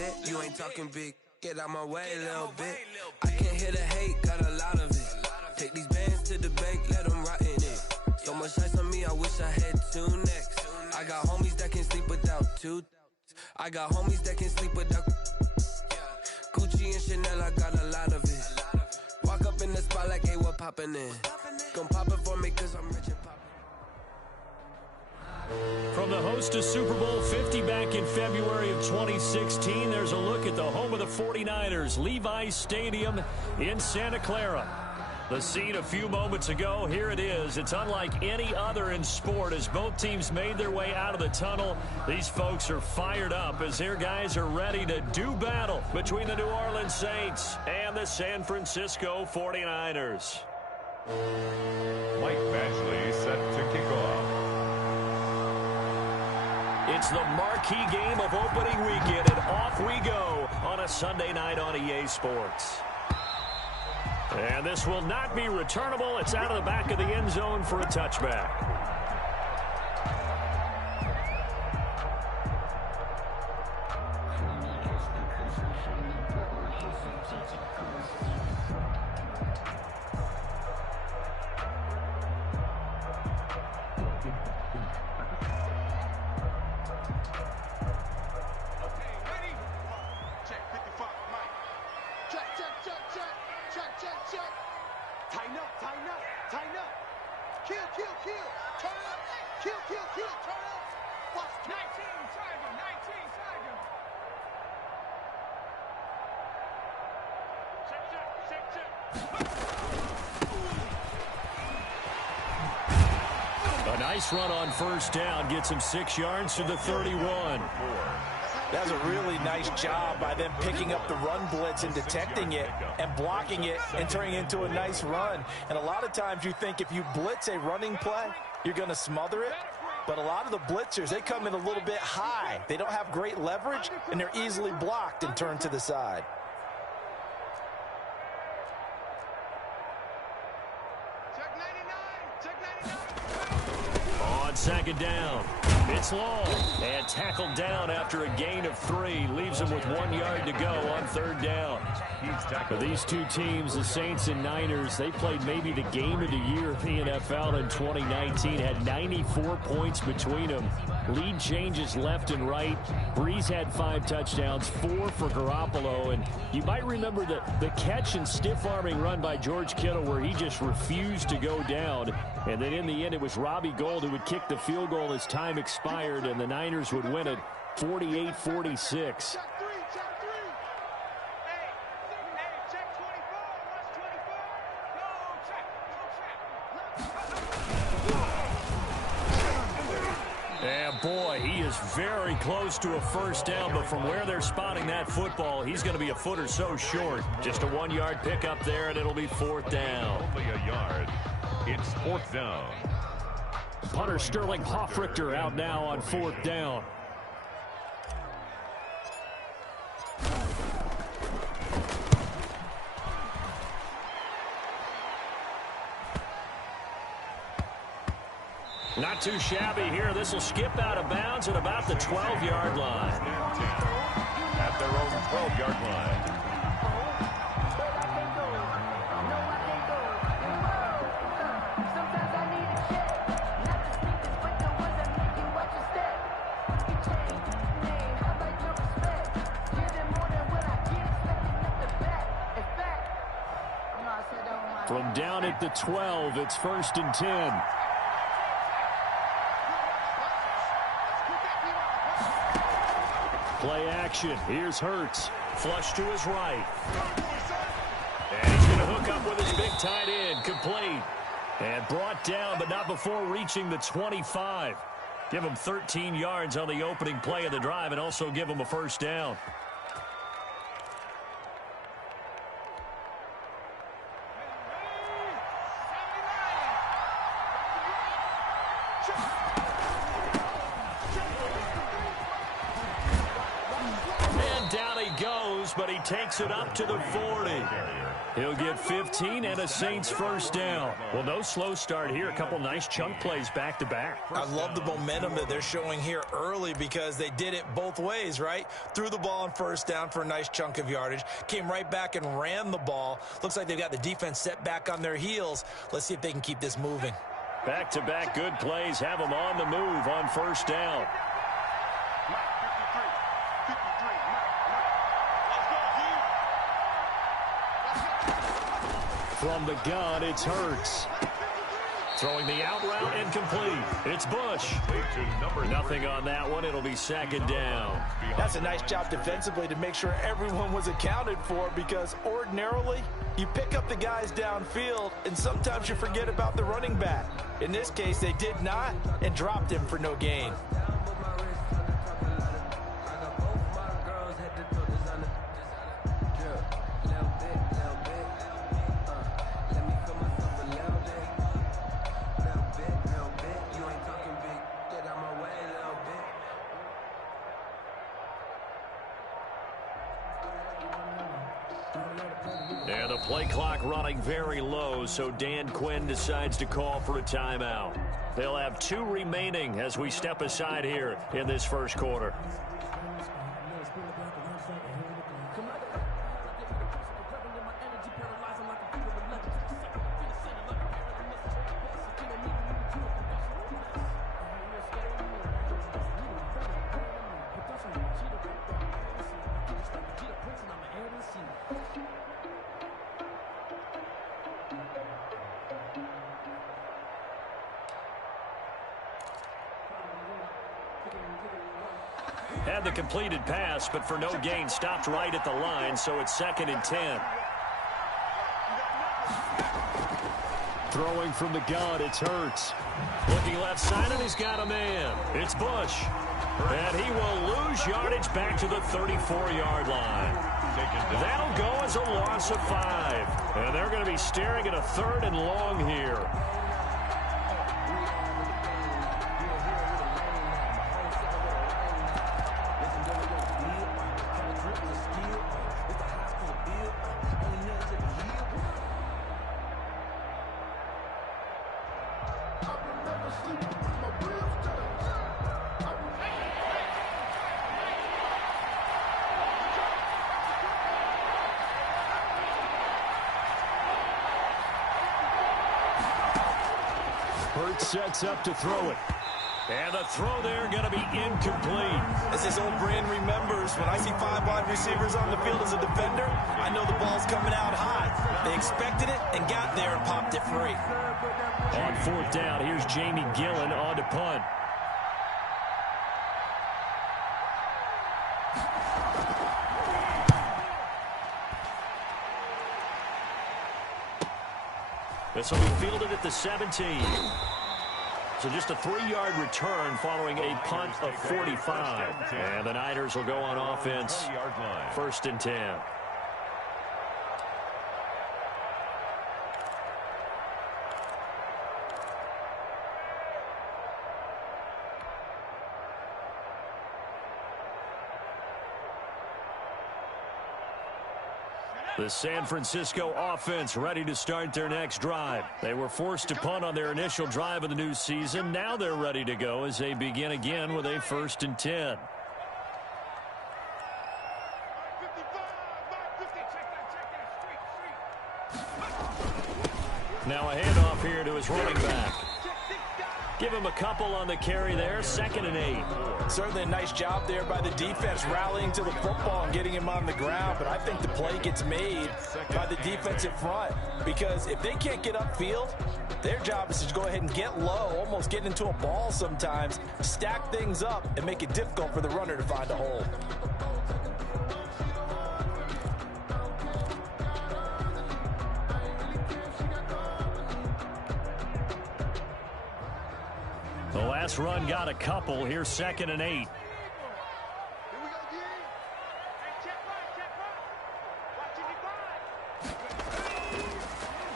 bit. You ain't talking big. Get out my way a little bit. I can't hear the hate, got a lot of it. Take these bands to the bank, let them rot in it. So much ice on me, I wish I had two necks. I got homies that can sleep without two. I got homies that can sleep without Gucci and Chanel, I got a lot of it. Walk up in the spot like, hey, what poppin' in? Gon' pop it for me cause I'm rich and poppin'. From the host of Super Bowl 50 back in February of 2016, there's a look at the home of the 49ers, Levi's Stadium in Santa Clara. The scene a few moments ago, here it is. It's unlike any other in sport as both teams made their way out of the tunnel. These folks are fired up as their guys are ready to do battle between the New Orleans Saints and the San Francisco 49ers. Mike Badgley set to kick off. It's the marquee game of opening weekend, and off we go on a Sunday night on EA Sports. And this will not be returnable. It's out of the back of the end zone for a touchback. Nice run on first down, gets him 6 yards to the 31. That was a really nice job by them picking up the run blitz and detecting it and blocking it and turning it into a nice run. And a lot of times you think if you blitz a running play, you're going to smother it. But a lot of the blitzers, they come in a little bit high. They don't have great leverage, and they're easily blocked and turned to the side. On second down, it's long and tackled down after a gain of 3. Leaves him with 1 yard to go on third down. For these two teams, the Saints and Niners, they played maybe the game of the year in the NFL in 2019. Had 94 points between them. Lead changes left and right. Breeze had 5 touchdowns, 4 for Garoppolo. And you might remember the catch and stiff-arming run by George Kittle where he just refused to go down. And then in the end, it was Robbie Gould who would kick the field goal as time expired, and the Niners would win it 48-46. And boy, he is very close to a first down, but from where they're spotting that football, he's going to be a foot or so short. Just a 1 yard pickup there, and it'll be fourth down. Only a yard. It's fourth down. Punter Sterling Hoffrichter out now on fourth down. Not too shabby here. This will skip out of bounds at about the 12-yard line. At their own 12-yard line. From down at the 12, it's 1st and 10. Play action. Here's Hurts. Flush to his right. And he's going to hook up with his big tight end. Complete. And brought down, but not before reaching the 25. Give him 13 yards on the opening play of the drive and also give him a first down. goes, but he takes it up to the 40. He'll get 15 and a Saints first down. Well, no slow start here. A couple nice chunk plays back-to-back. I love the momentum that they're showing here early because they did it both ways, right? Threw the ball on first down for a nice chunk of yardage. Came right back and ran the ball. Looks like they've got the defense set back on their heels. Let's see if they can keep this moving. Back-to-back good plays have them on the move on first down. From the gun, it's Hurts. Throwing the out route incomplete. It's Bush. Nothing on that one. It'll be second down. That's a nice job defensively to make sure everyone was accounted for, because ordinarily you pick up the guys downfield and sometimes you forget about the running back. In this case, they did not and dropped him for no gain. And the play clock running very low, so Dan Quinn decides to call for a timeout. They'll have 2 remaining as we step aside here in this first quarter. Had the completed pass, but for no gain, stopped right at the line, so it's 2nd and 10. Throwing from the gun, it's Hurts. Looking left side, and he's got a man. It's Bush. And he will lose yardage back to the 34-yard line. That'll go as a loss of 5. And they're going to be staring at a 3rd and long here. Hurts sets up to throw it. And the throw there going to be incomplete. As this old brand remembers, when I see 5 wide receivers on the field as a defender, I know the ball's coming out high. They expected it and got there and popped it free. On 4th down, here's Jamie Gillen on to punt. This will be fielded at the 17. So just a 3-yard return following a punt of 45. And the Niners will go on offense. 1st and 10. The San Francisco offense ready to start their next drive. They were forced to punt on their initial drive of the new season. Now they're ready to go as they begin again with a 1st and 10. Now a handoff here to his running back. Give him a couple on the carry there. 2nd and 8. Certainly a nice job there by the defense rallying to the football and getting him on the ground. But I think the play gets made by the defensive front, because if they can't get upfield, their job is to go ahead and get low, almost get into a ball sometimes, stack things up, and make it difficult for the runner to find a hole. The last run got a couple. Here's 2nd and 8.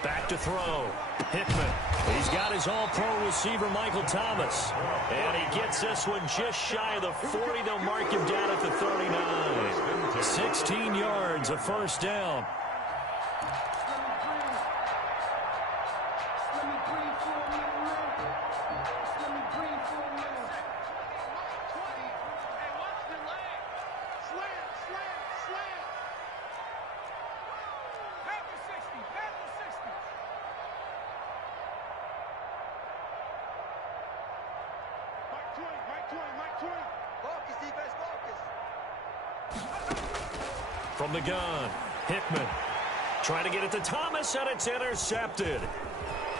Back to throw. Hickman. He's got his all-pro receiver, Michael Thomas. And he gets this one just shy of the 40. They'll mark him down at the 39. 16 yards, a first down. From the gun, Hickman trying to get it to Thomas, and it's intercepted.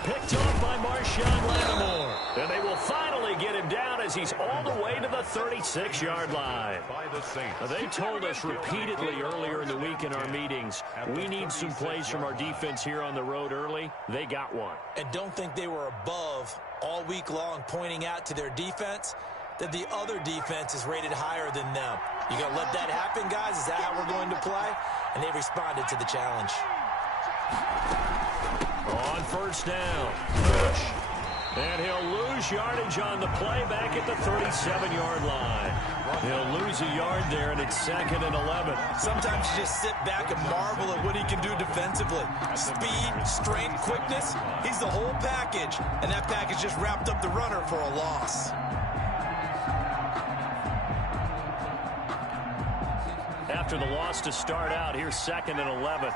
Picked off by Marshawn Lattimore. And they will finally get him down as he's all the way to the 36-yard line. They told us repeatedly earlier in the week in our meetings, we need some plays from our defense here on the road early. They got one. And don't think they were above all week long, pointing out to their defense that the other defense is rated higher than them. You going to let that happen, guys? Is that how we're going to play? And they responded to the challenge. On first down, Bush. And he'll lose yardage on the play back at the 37-yard line. He'll lose a yard there, and it's 2nd and 11. Sometimes you just sit back and marvel at what he can do defensively. Speed, strength, quickness, he's the whole package. And that package just wrapped up the runner for a loss. After the loss to start out, here's 2nd and 11.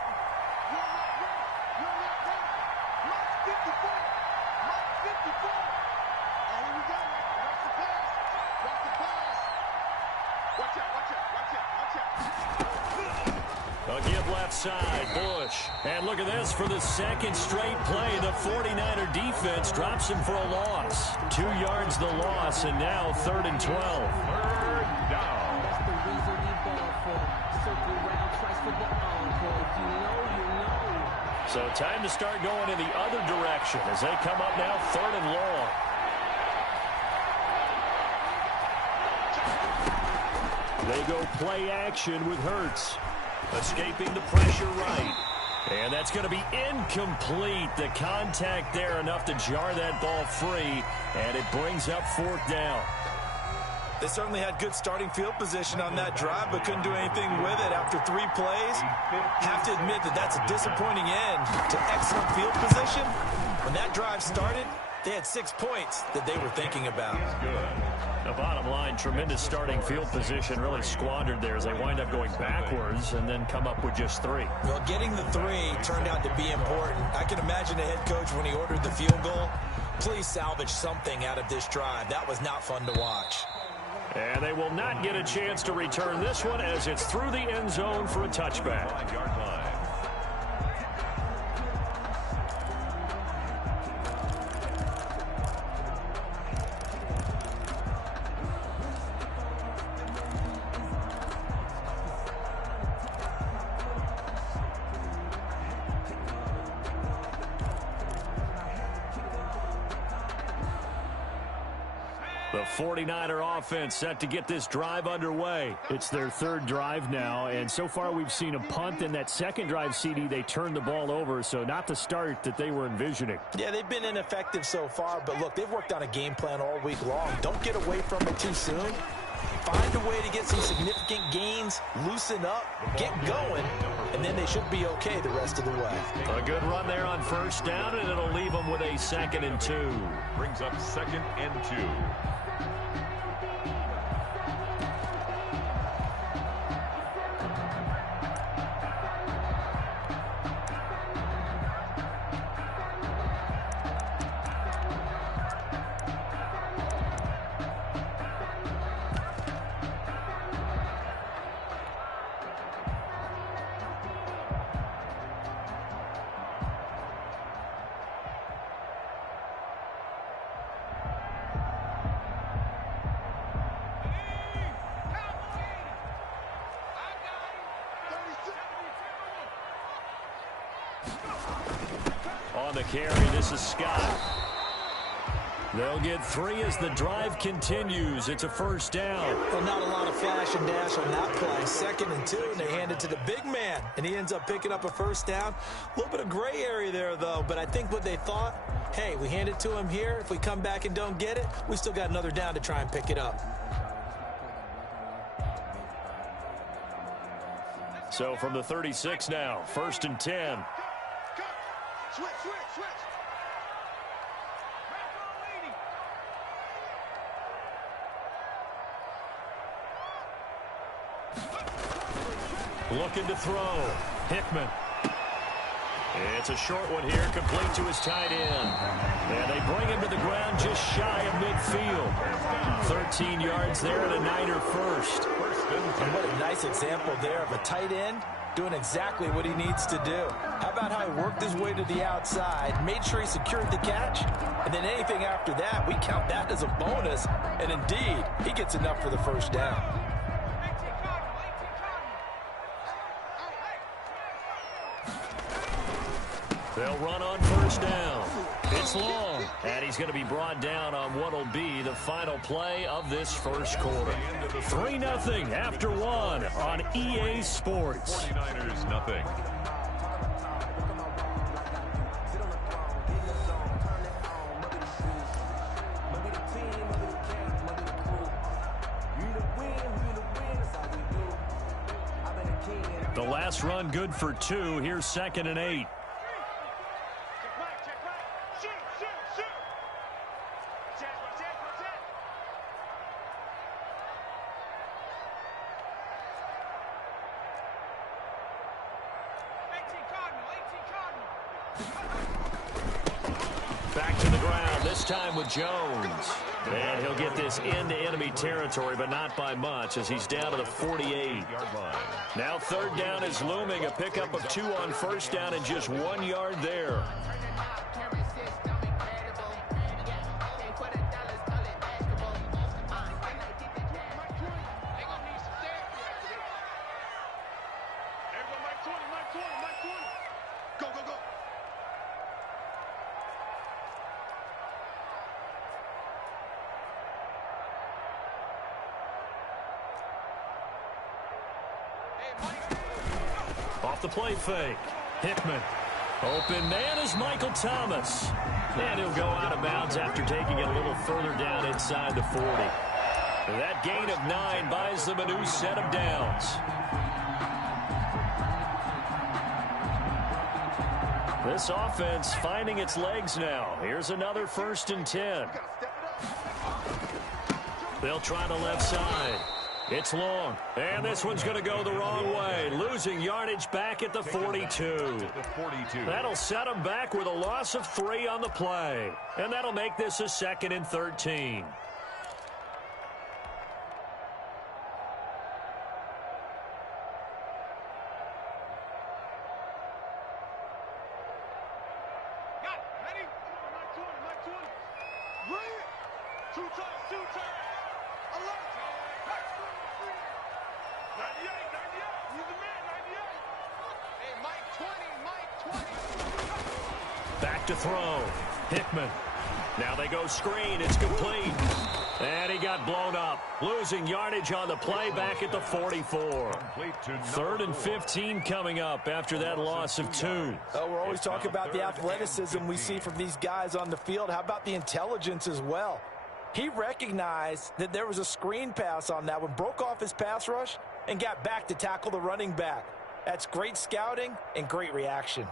A give left side, Bush. And look at this for the second straight play. The 49er defense drops him for a loss. 2 yards the loss, and now 3rd and 12. Third down. So time to start going in the other direction as they come up now 3rd and long. They go play action with Hurts. Escaping the pressure right. And that's going to be incomplete. The contact there enough to jar that ball free. And it brings up 4th down. They certainly had good starting field position on that drive, but couldn't do anything with it after 3 plays. Have to admit that that's a disappointing end to excellent field position. When that drive started, they had 6 points that they were thinking about. The bottom line, tremendous starting field position, really squandered there as they wind up going backwards and then come up with just 3. Well, getting the 3 turned out to be important. I can imagine the head coach when he ordered the field goal. Please salvage something out of this drive. That was not fun to watch. And they will not get a chance to return this one as it's through the end zone for a touchback. The 49er offense set to get this drive underway. It's their 3rd drive now, and so far we've seen a punt. In that second drive, CD, they turned the ball over, so not the start that they were envisioning. Yeah, they've been ineffective so far, but look, they've worked on a game plan all week long. Don't get away from it too soon. Find a way to get some significant gains, loosen up, get going, and then they should be okay the rest of the way. A good run there on first down, and it'll leave them with a 2nd and 2. Brings up 2nd and 2. On the carry, this is Scott. They'll get 3 as the drive continues. It's a first down. Well, not a lot of flash and dash on that play. 2nd and 2, and they hand it to the big man, and he ends up picking up a first down. A little bit of gray area there, though, but I think what they thought, hey, we hand it to him here. If we come back and don't get it, we still got another down to try and pick it up. So from the 36 now, 1st and 10. Switch. Looking to throw. Hickman. It's a short one here, complete to his tight end. And they bring him to the ground just shy of midfield. 13 yards there and a Niner first. And what a nice example there of a tight end doing exactly what he needs to do. How about how he worked his way to the outside, made sure he secured the catch, and then anything after that, we count that as a bonus. And indeed, he gets enough for the first down. They'll run on 1st down. It's long, and he's going to be brought down on what will be the final play of this first quarter. 3-0 after 1 on EA Sports. 49ers nothing. The last run good for 2. Here's 2nd and 8. Back to the ground, this time with Jones. And he'll get this into enemy territory, but not by much, as he's down to the 48. Now 3rd down is looming, a pickup of 2 on 1st down and just 1 yard there. Off the play fake. Hickman. Open man is Michael Thomas. And he'll go out of bounds after taking it a little further down inside the 40. That gain of 9 buys them a new set of downs. This offense finding its legs now. Here's another 1st and 10. They'll try the left side. It's long, and this one's going to go the wrong way, losing yardage back at the 42. That'll set them back with a loss of 3 on the play, and that'll make this a 2nd and 13. Back to throw. Hickman. Now they go screen. It's complete. And he got blown up. Losing yardage on the play back at the 44. 3rd and 15 coming up after that loss of 2. Oh, we're always talking about the athleticism we see from these guys on the field. How about the intelligence as well? He recognized that there was a screen pass on that one, broke off his pass rush, and got back to tackle the running back. That's great scouting and great reaction.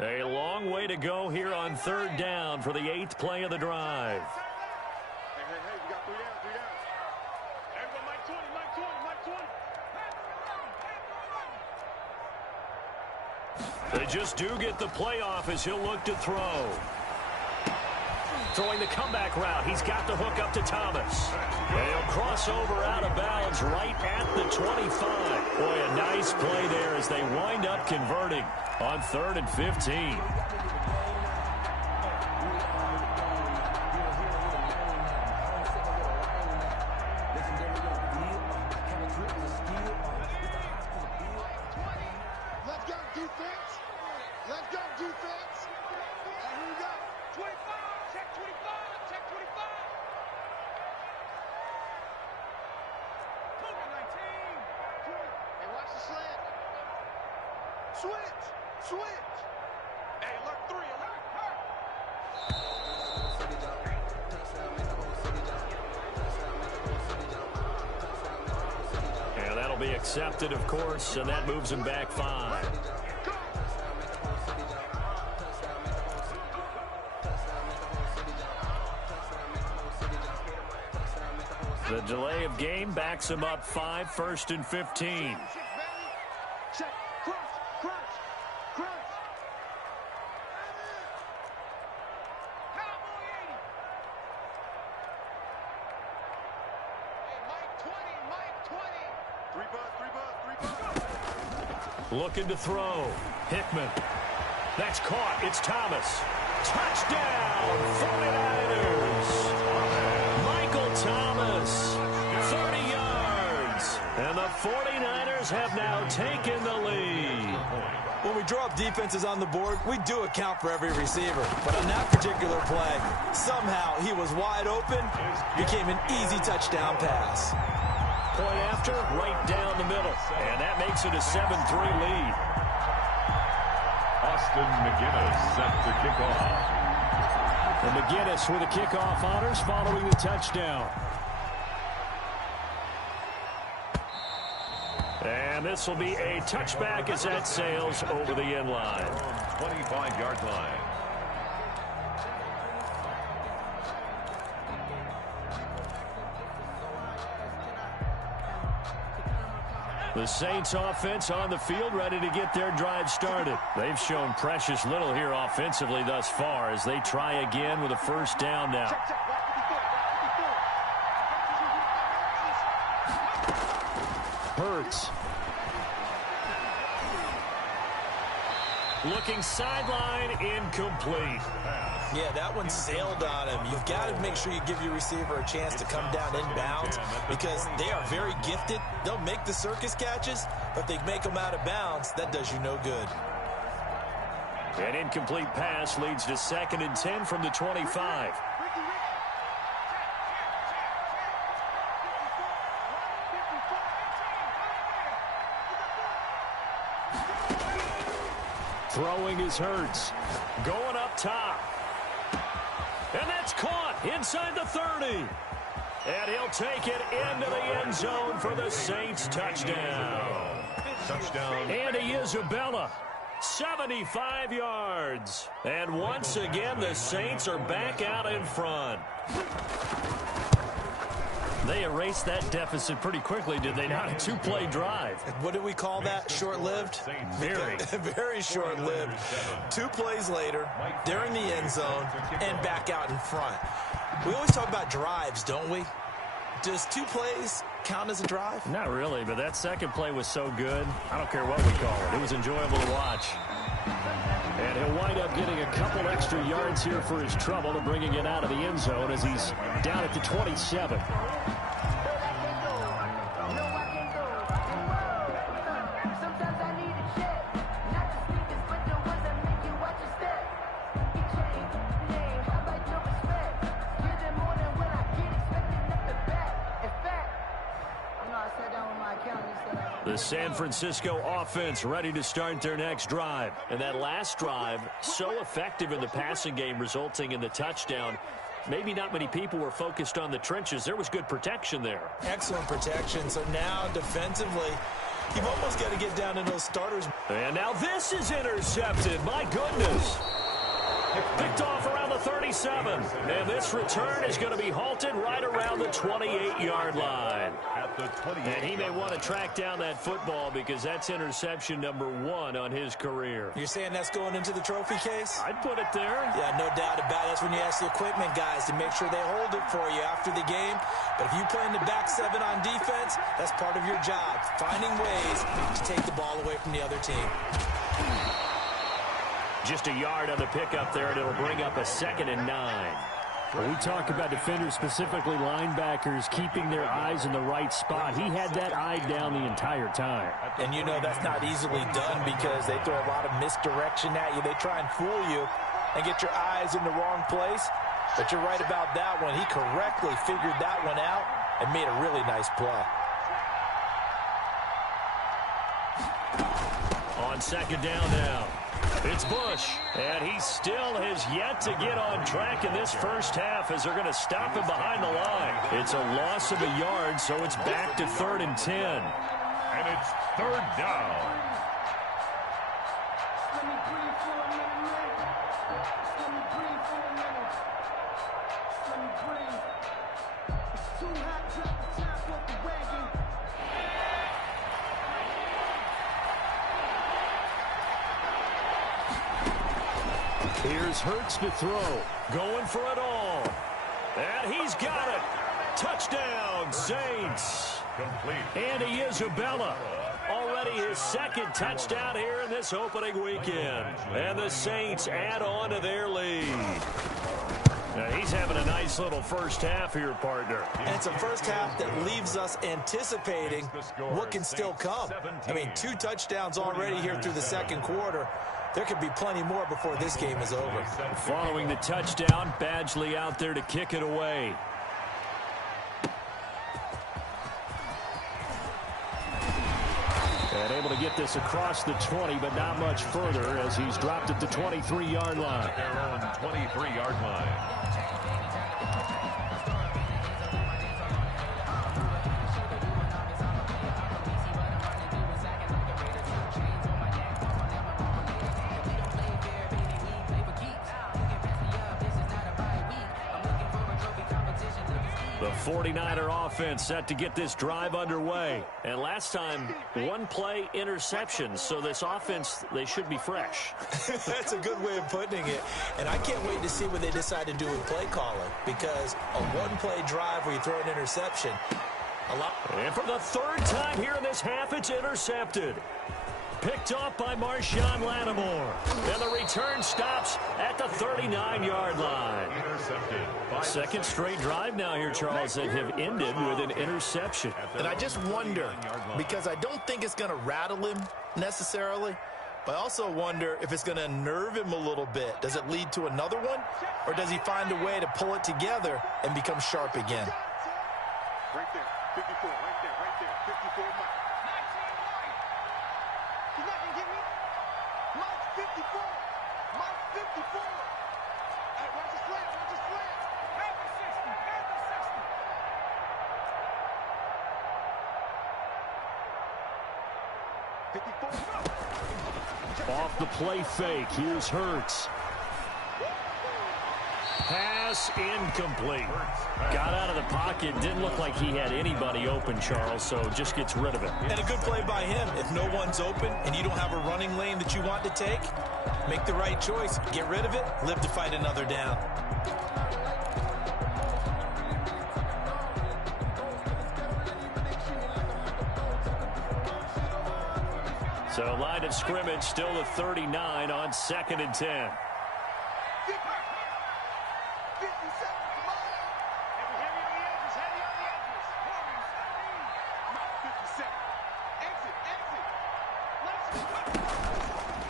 A long way to go here on 3rd down for the 8th play of the drive. Hey, we got 3 downs, 3 downs. Everybody, Mike 20, Mike 20, Mike 20. They just do get the playoff as he'll look to throw. Throwing the comeback route. He's got the hook up to Thomas. And he'll cross over out of bounds right at the 25. Boy, a nice play there as they wind up converting on 3rd and 15. Let's go, defense. Let's go, defense. And here we go. 25. Check 25. Check 25. Cougar 19. Hey, watch the slant. Switch. Switch. Hey, alert 3. Alert. be accepted, of course, and that moves him back 5. The delay of game backs him up 5, 1st and 15. Check. Crunch. Cowboy 80. Hey, Mike 20. 3 buzz. Looking to throw. Hickman. That's caught. It's Thomas. Touchdown, 49ers. Michael Thomas, 30 yards. And the 49ers have now taken the lead. When we draw up defenses on the board, we do account for every receiver. But on that particular play, somehow he was wide open, became an easy touchdown pass. Point after, right down the middle. And that makes it a 7-3 lead. Austin McGinnis set to kick off. And McGinnis with the kickoff honors following the touchdown. And this will be a touchback as that sails over the end line. 25-yard line. The Saints offense on the field, ready to get their drive started. They've shown precious little here offensively thus far as they try again with a first down now. Hurts. Looking sideline, incomplete. Yeah, that one sailed on him. You've got to make sure you give your receiver a chance to come down inbounds because they are very gifted. They'll make the circus catches, but if they make them out of bounds, that does you no good. An incomplete pass leads to 2nd and 10 from the 25. Throwing is Hurts. Going up top. And that's caught inside the 30. And he'll take it into the end zone for the Saints touchdown. Touchdown. Andy Isabella, 75 yards. And once again, the Saints are back out in front. They erased that deficit pretty quickly, did they not? A 2-play drive. What do we call that? Short-lived? Very. Very short-lived. 2 plays later, they're in the end zone, and back out in front. We always talk about drives, don't we? Does 2 plays count as a drive? Not really, but that second play was so good. I don't care what we call it. It was enjoyable to watch. And he'll wind up getting a couple extra yards here for his trouble and bringing it out of the end zone as he's down at the 27. The San Francisco offense ready to start their next drive. And that last drive, so effective in the passing game, resulting in the touchdown. Maybe not many people were focused on the trenches. There was good protection there. Excellent protection. So now defensively, you've almost got to get down to those starters. And now this is intercepted. My goodness. Picked off around the 37. And this return is going to be halted right around the 28-yard line. And he may want to track down that football because that's interception number 1 on his career. You're saying that's going into the trophy case? I'd put it there. Yeah, no doubt about it. That's when you ask the equipment guys to make sure they hold it for you after the game. But if you play in the back 7 on defense, that's part of your job, finding ways to take the ball away from the other team. Just a yard on the pickup there, and it'll bring up a 2nd and 9. When we talk about defenders, specifically linebackers, keeping their eyes in the right spot, he had that eye down the entire time. And you know that's not easily done because they throw a lot of misdirection at you. They try and fool you and get your eyes in the wrong place. But you're right about that one. He correctly figured that one out and made a really nice play. On 2nd down now. It's Bush, and he still has yet to get on track in this first half as they're going to stop him behind the line. It's a loss of a yard, so it's back to 3rd and 10. And it's third down. Let me breathe for a minute. Let me breathe for a minute. Let me breathe. It's too hot, drop the top off the wagon. Here's Hurts to throw. Going for it all. And he's got it. Touchdown, Saints. Complete. Andy Isabella. Already his second touchdown here in this opening weekend. And the Saints add on to their lead. Now he's having a nice little first half here, partner. And it's a first half that leaves us anticipating what can still come. I mean, 2 touchdowns already here through the second quarter. There could be plenty more before this game is over. Following the touchdown, Badgley out there to kick it away. And able to get this across the 20, but not much further as he's dropped at the 23-yard line. Their own 23-yard line. The 49er offense set to get this drive underway. And last time, 1 play interception. So this offense, they should be fresh. That's a good way of putting it. And I can't wait to see what they decide to do with play calling. Because a 1-play drive where you throw an interception, And for the 3rd time here in this half, it's intercepted. Picked off by Marshawn Lattimore. And the return stops at the 39-yard line. Second straight drive now here, Charles, that have ended with an interception. And I just wonder, because I don't think it's going to rattle him necessarily, but I also wonder if it's going to unnerve him a little bit. Does it lead to another one? Or does he find a way to pull it together and become sharp again? Right there, 54, right there, 54 miles. You're not gonna get me? Mine's 54. Mine's 54. Hey, watch the slant, watch the slant. Have the 60, have the 60. 54. Off the play fake, here's Hurts. Pass incomplete. Got out of the pocket. Didn't look like he had anybody open, Charles, so just gets rid of it. And a good play by him. If no one's open and you don't have a running lane that you want to take, make the right choice. Get rid of it. Live to fight another down. So line of scrimmage still the 39 on 2nd and 10.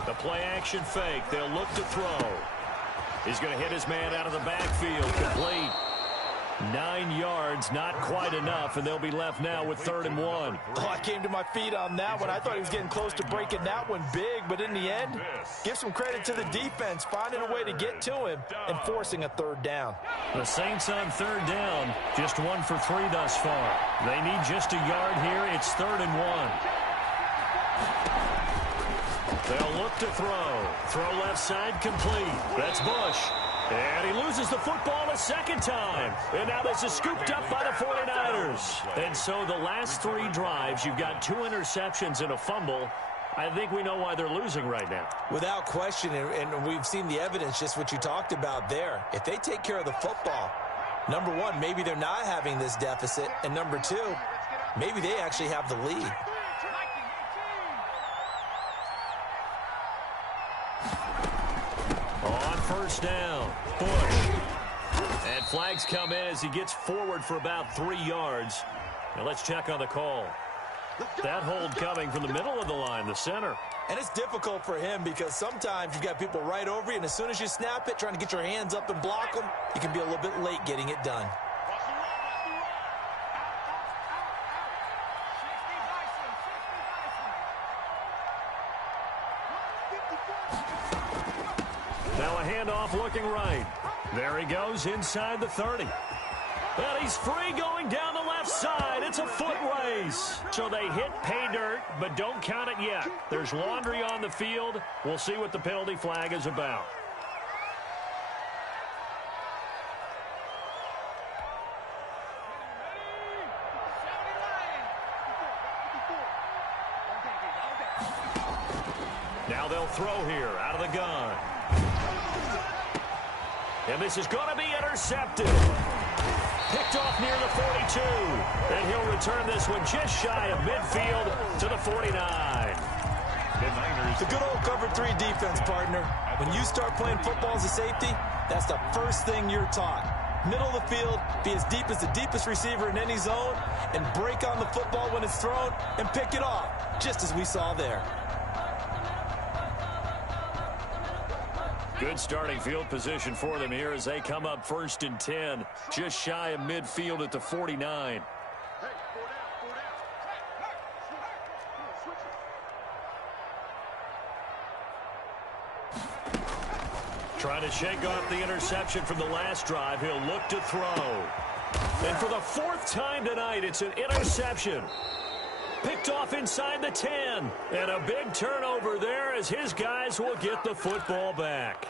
The play-action fake. They'll look to throw. He's going to hit his man out of the backfield. Complete. 9 yards, not quite enough, and they'll be left now with 3rd and 1. Oh, I came to my feet on that one. I thought he was getting close to breaking that one big, but in the end, give some credit to the defense, finding a way to get to him and forcing a 3rd down. The Saints on 3rd down, just 1 for 3 thus far. They need just a yard here. It's 3rd and 1. They'll look to throw. Throw left side complete. That's Bush. And he loses the football a 2nd time. And now this is scooped up by the 49ers. And so the last 3 drives, you've got 2 interceptions and a fumble. I think we know why they're losing right now. Without question, and we've seen the evidence, just what you talked about there. If they take care of the football, number 1, maybe they're not having this deficit. And number 2, maybe they actually have the lead. On 1st down, Bush. And flags come in as he gets forward for about 3 yards. Now let's check on the call. That hold coming from the middle of the line, the center. And it's difficult for him because sometimes you've got people right over you, and as soon as you snap it, trying to get your hands up and block them, you can be a little bit late getting it done. Now a handoff looking right. There he goes inside the 30. And he's free going down the left left side. It's a foot race. So they hit pay dirt, but don't count it yet. There's laundry on the field. We'll see what the penalty flag is about. Now they'll throw here out of the gun. And this is going to be intercepted. Picked off near the 42. And he'll return this one just shy of midfield to the 49. It's a good old cover 3 defense, partner. When you start playing football as a safety, that's the first thing you're taught. Middle of the field, be as deep as the deepest receiver in any zone, and break on the football when it's thrown and pick it off, just as we saw there. Good starting field position for them here as they come up 1st and 10, just shy of midfield at the 49. Trying to shake off the interception from the last drive. He'll look to throw. And for the 4th time tonight, it's an interception. Picked off inside the 10. And a big turnover there as his guys will get the football back.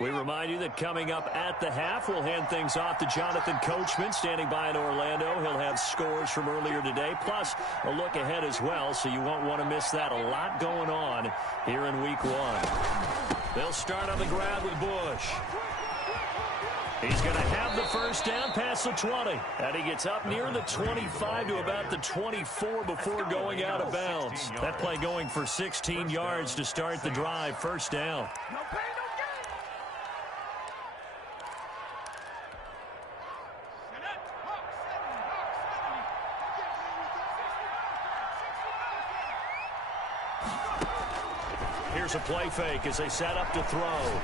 We remind you that coming up at the half, we'll hand things off to Jonathan Coachman, standing by in Orlando. He'll have scores from earlier today, plus a look ahead as well, so you won't want to miss that. A lot going on here in Week 1. They'll start on the ground with Bush. He's going to have the first down past the 20. And he gets up near the 25 to about the 24 before going out of bounds. That play going for 16 yards to start the drive. First down. Here's a play fake as they set up to throw.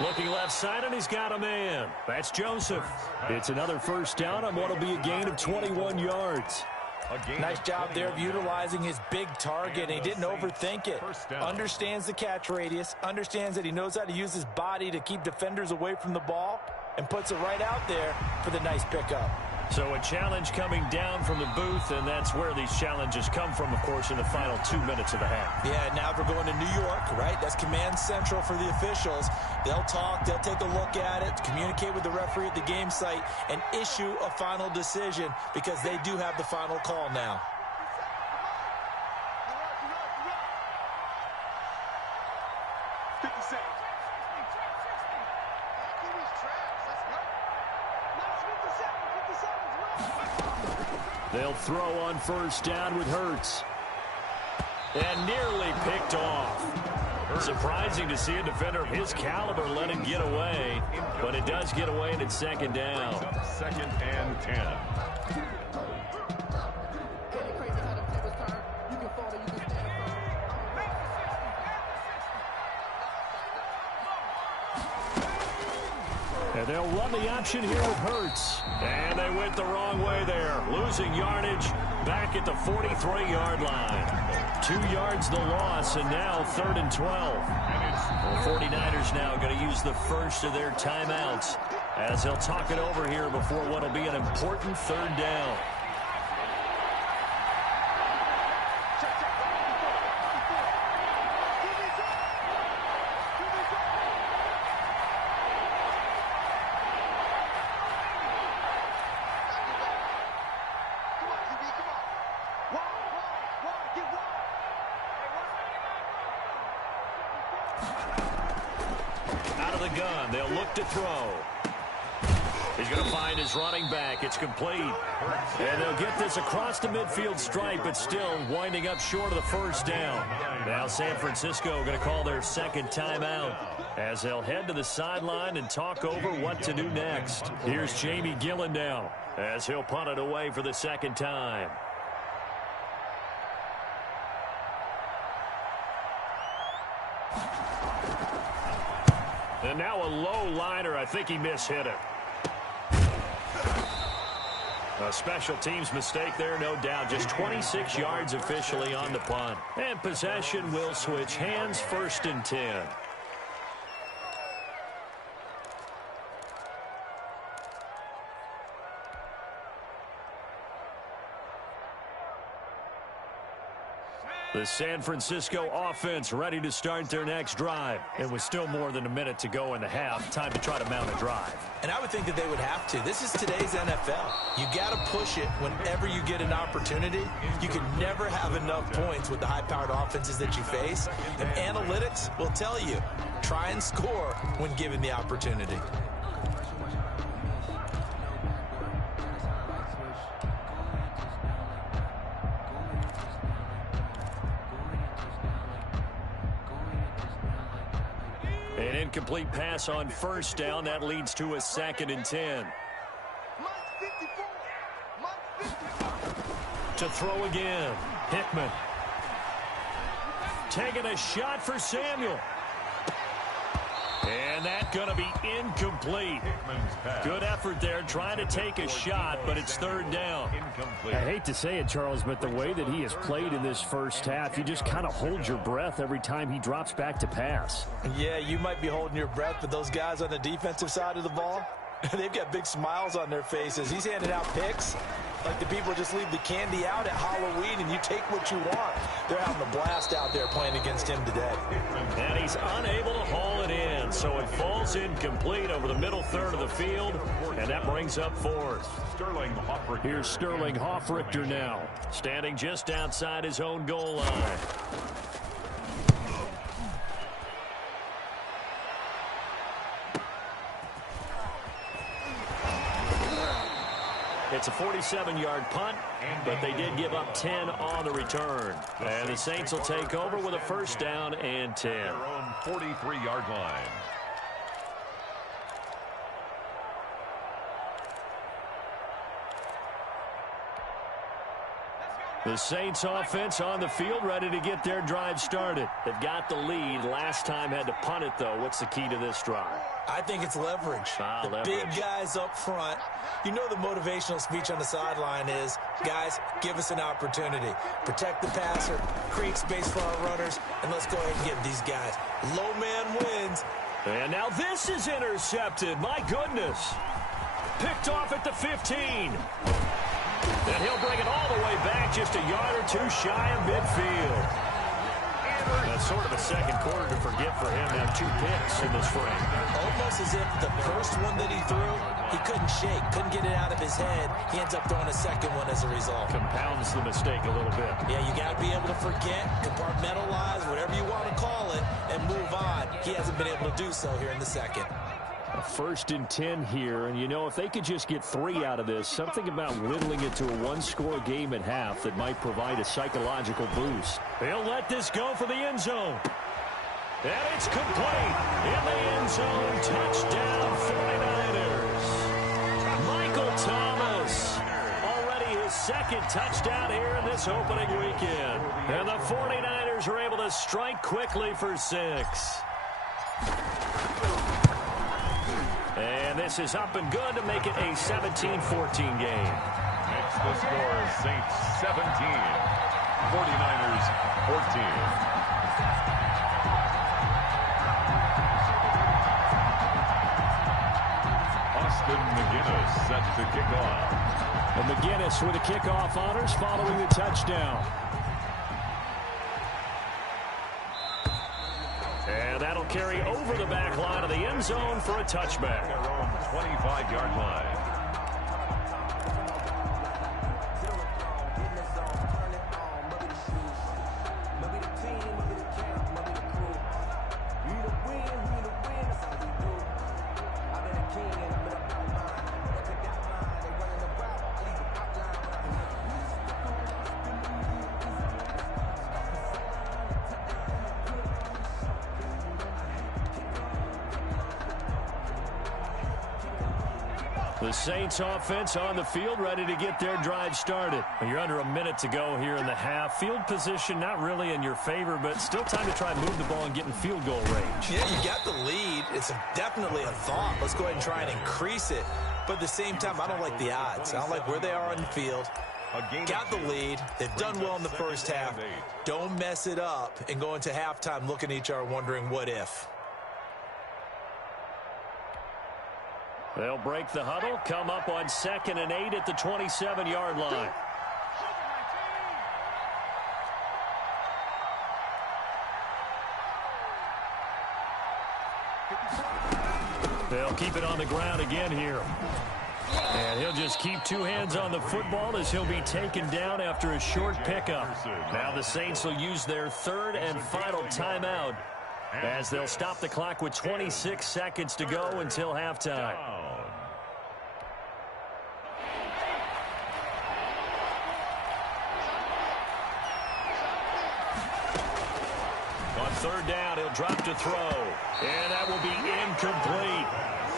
Looking left side, and he's got a man. That's Joseph. It's another first down on what will be a gain of 21 yards. Nice job there of utilizing his big target. He didn't overthink it. Understands the catch radius, understands that he knows how to use his body to keep defenders away from the ball, and puts it right out there for the nice pickup. So a challenge coming down from the booth, and that's where these challenges come from, of course, in the final 2 minutes of the half. Yeah, now we're going to New York, right? That's command central for the officials. They'll talk, they'll take a look at it, communicate with the referee at the game site, and issue a final decision because they do have the final call now. They'll throw on first down with Hurts. And nearly picked off. Surprising to see a defender of his caliber let him get away, but it does get away and it's second down. 2nd and 10. And they'll run the option here with Hurts. And they went the wrong way there. Losing yardage back at the 43-yard line. 2 yards the loss, and now 3rd and 12. The 49ers now going to use the first of their timeouts as they'll talk it over here before what will be an important 3rd down. Gun. They'll look to throw. He's going to find his running back. It's complete. And they'll get this across the midfield stripe, but still winding up short of the first down. Now San Francisco going to call their 2nd timeout as they'll head to the sideline and talk over what to do next. Here's Jamie Gillen now as he'll punt it away for the 2nd time. And now a low liner. I think he mishit it. A special teams mistake there, no doubt. Just 26 yards officially on the punt. And possession will switch hands, 1st and 10. The San Francisco offense ready to start their next drive. And with still more than a minute to go in the half, time to try to mount a drive. And I would think that they would have to. This is today's NFL. You got to push it whenever you get an opportunity. You can never have enough points with the high-powered offenses that you face. And analytics will tell you, try and score when given the opportunity. An incomplete pass on 1st down. That leads to a 2nd and 10. To throw again. Hickman. Taking a shot for Samuel. And that's going to be incomplete. Good effort there trying to take a shot, but it's 3rd down. Incomplete. I hate to say it, Charles, but the way that he has played in this first half, you just kind of hold your breath every time he drops back to pass. Yeah, you might be holding your breath, but those guys on the defensive side of the ball, they've got big smiles on their faces. He's handing out picks like the people just leave the candy out at Halloween and you take what you want. They're having a blast out there playing against him today. And he's unable to haul it in, so it falls incomplete over the middle 3rd of the field, and that brings up 4th. Here's Sterling Hoffrichter now, standing just outside his own goal line. It's a 47-yard punt, but they did give up 10 on the return. And the Saints will take over with a 1st down and 10. Their own 43-yard line. The Saints offense on the field, ready to get their drive started. They've got the lead. Last time had to punt it, though. What's the key to this drive? I think it's leverage. The big guys up front. You know the motivational speech on the sideline is, guys, give us an opportunity. Protect the passer, create space for our runners, and let's go ahead and get these guys. Low man wins. And now this is intercepted. My goodness. Picked off at the 15. And he'll bring it all the way back, just a yard or two shy of midfield. That's sort of a second quarter to forget for him. Now 2 picks in this frame. Almost as if the first one that he threw, he couldn't shake, couldn't get it out of his head. He ends up throwing a second one as a result. Compounds the mistake a little bit. Yeah, you got to be able to forget, compartmentalize, whatever you want to call it, and move on. He hasn't been able to do so here in the second. A 1st and 10 here, and you know, if they could just get 3 out of this, something about whittling it to a 1-score game at half that might provide a psychological boost. They'll let this go for the end zone. And it's complete. In the end zone, touchdown 49ers. Michael Thomas, already his 2nd touchdown here in this opening weekend. And the 49ers are able to strike quickly for 6. And this is up and good to make it a 17-14 game. Makes the score Saints 17, 49ers 14. Austin McGinnis set to kick off. And McGinnis with the kickoff honors following the touchdown. And that'll carry over the back line of the end zone for a touchback. Their own 25-yard line. The Saints offense on the field, ready to get their drive started. You're under a minute to go here in the half. Field position not really in your favor, but still time to try and move the ball and get in field goal range. Yeah, you got the lead. It's definitely a thought. Let's go ahead and try and increase it. But at the same time, I don't like the odds. I don't like where they are on the field. Got the lead. They've done well in the first half. Don't mess it up and go into halftime looking at each other wondering what if. They'll break the huddle, come up on 2nd and 8 at the 27-yard line. They'll keep it on the ground again here. And he'll just keep two hands on the football as he'll be taken down after a short pickup. Now the Saints will use their third and final timeout as they'll stop the clock with 26 seconds to go until halftime. On 3rd down, he'll drop to throw. And that will be incomplete.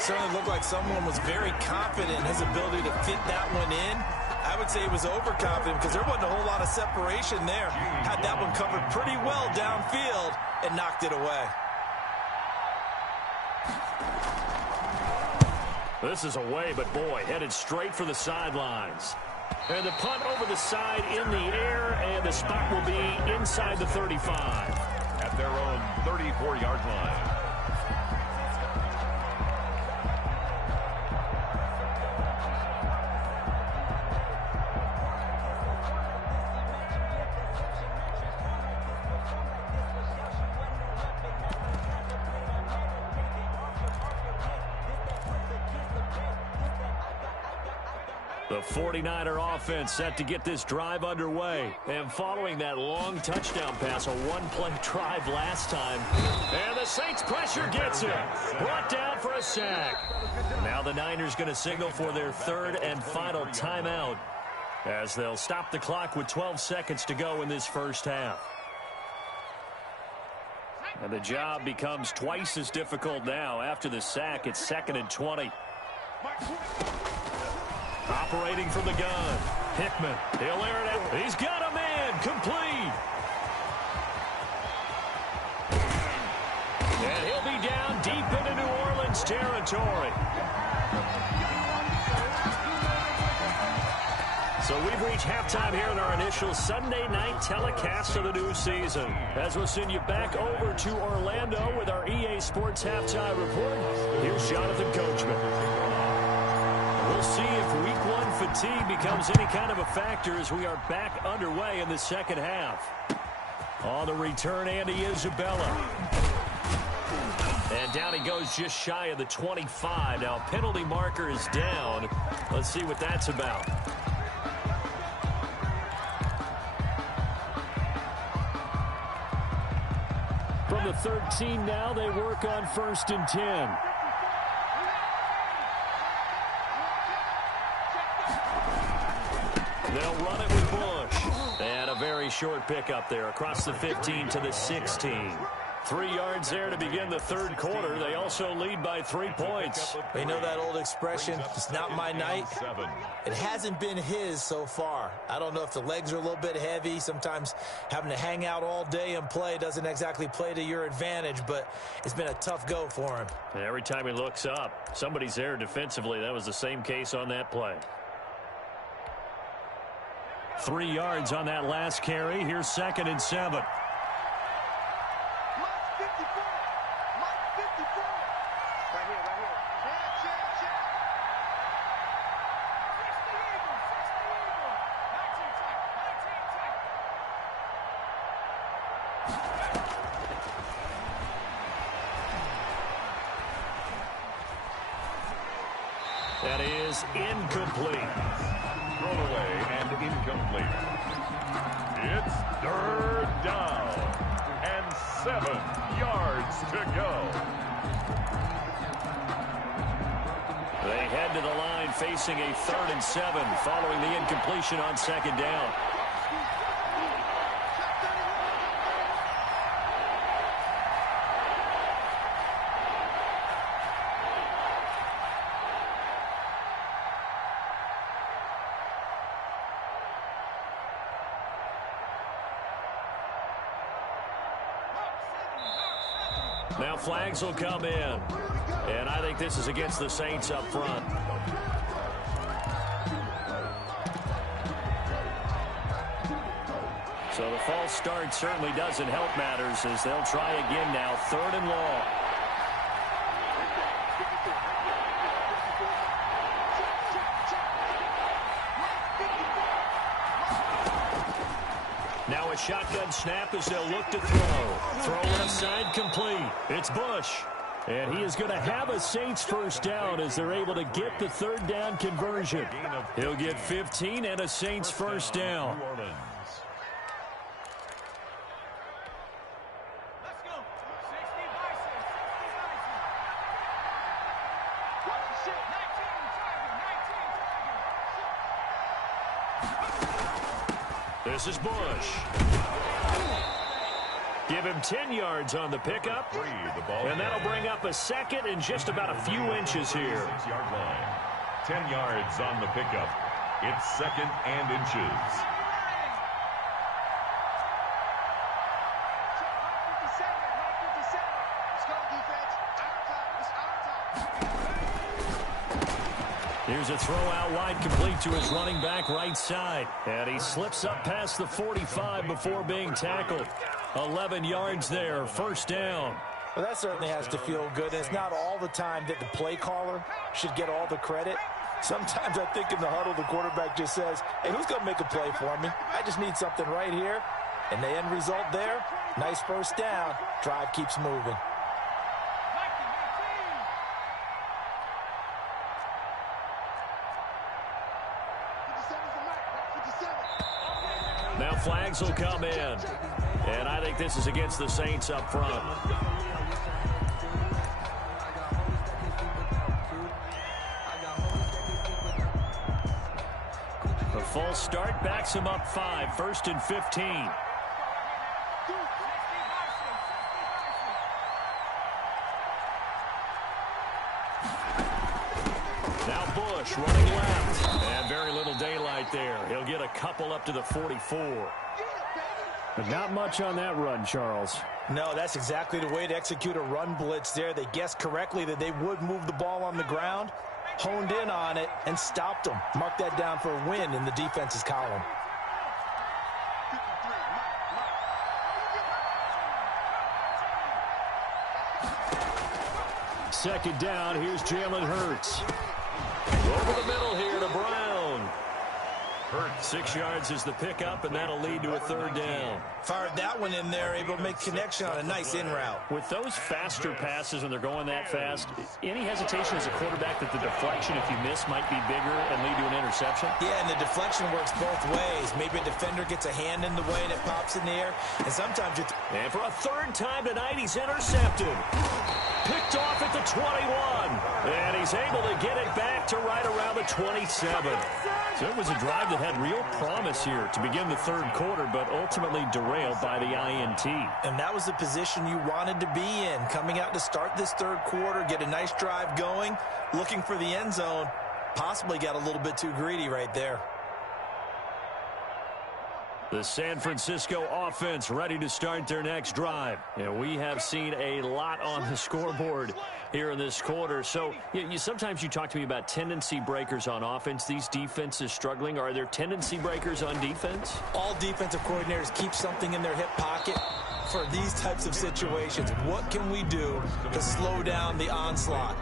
Certainly looked like someone was very confident in his ability to fit that one in. I would say he was overconfident because there wasn't a whole lot of separation there. Had that one covered pretty well downfield and knocked it away. This is away, but boy, headed straight for the sidelines. And the punt over the side in the air, and the spot will be inside the 35. At their own 34-yard line. The 49er offense set to get this drive underway. And following that long touchdown pass, a one-play drive last time. And the Saints pressure gets him. Brought down for a sack. Now the Niners going to signal for their third and final timeout as they'll stop the clock with 12 seconds to go in this first half. And the job becomes twice as difficult now. After the sack, it's 2nd and 20. Operating from the gun. Hickman. He'll air it out. He's got a man. Complete. And he'll be down deep into New Orleans territory. So we've reached halftime here in our initial Sunday night telecast of the new season. As we'll send you back over to Orlando with our EA Sports Halftime Report, here's Jonathan Coachman. We'll see if Week 1 fatigue becomes any kind of a factor as we are back underway in the second half. On the return, Andy Isabella. And down he goes just shy of the 25. Now, penalty marker is down. Let's see what that's about. From the 13 now, they work on 1st and 10. They'll run it with Bush. And a very short pickup there across the 15 to the 16. 3 yards there to begin the third quarter. They also lead by 3 points. You know that old expression, it's not my night. It hasn't been his so far. I don't know if the legs are a little bit heavy. Sometimes having to hang out all day and play doesn't exactly play to your advantage, but it's been a tough go for him. And every time he looks up, somebody's there defensively. That was the same case on that play. 3 yards on that last carry. Here's 2nd and 7. That is incomplete. Thrown away and incomplete. It's 3rd down and 7 yards to go. They head to the line facing a 3rd and 7 following the incompletion on 2nd down. Now flags will come in. And I think this is against the Saints up front. So the false start certainly doesn't help matters as they'll try again now. 3rd and long. Now a shotgun snap as they'll look to throw. Throw left side complete. It's Bush. And he is going to have a Saints first down as they're able to get the 3rd down conversion. He'll get 15 and a Saints first down. This is Bush. Give him 10 yards on the pickup. And that'll bring up a 2nd and just about a few inches here. 6-yard line. 10 yards on the pickup. It's 2nd and inches. Here's a throw out wide complete to his running back right side. And he slips up past the 45 before being tackled. 11 yards there, first down. Well, that certainly has to feel good. And it's not all the time that the play caller should get all the credit. Sometimes I think in the huddle, the quarterback just says, hey, who's going to make a play for me? I just need something right here. And the end result there, nice first down. Drive keeps moving. Now flags will come in. And I think this is against the Saints up front. The false start backs him up 5, 1st and 15. Now Bush running left. And very little daylight there. He'll get a couple up to the 44. But not much on that run, Charles. No, that's exactly the way to execute a run blitz there. They guessed correctly that they would move the ball on the ground, honed in on it, and stopped them. Mark that down for a win in the defense's column. Second down, here's Jalen Hurts. Over the middle here to Brown. Hurts 6 yards is the pickup, and that'll lead to a 3rd down. Fired that one in there, able to make connection on a nice in route. With those faster passes when they're going that fast, any hesitation as a quarterback that the deflection, if you miss, might be bigger and lead to an interception? Yeah, and the deflection works both ways. Maybe a defender gets a hand in the way and it pops in the air, and sometimes it's... And for a 3rd time tonight, he's intercepted. Picked off at the 21. And he's able to get it back to right around the 27. So it was a drive that had real promise here to begin the 3rd quarter, but ultimately derailed by the INT. And that was the position you wanted to be in, coming out to start this 3rd quarter, get a nice drive going, looking for the end zone. Possibly got a little bit too greedy right there. The San Francisco offense ready to start their next drive. And we have seen a lot on the scoreboard here in this quarter. So sometimes you talk to me about tendency breakers on offense. These defenses struggling. Are there tendency breakers on defense? All defensive coordinators keep something in their hip pocket for these types of situations. What can we do to slow down the onslaught?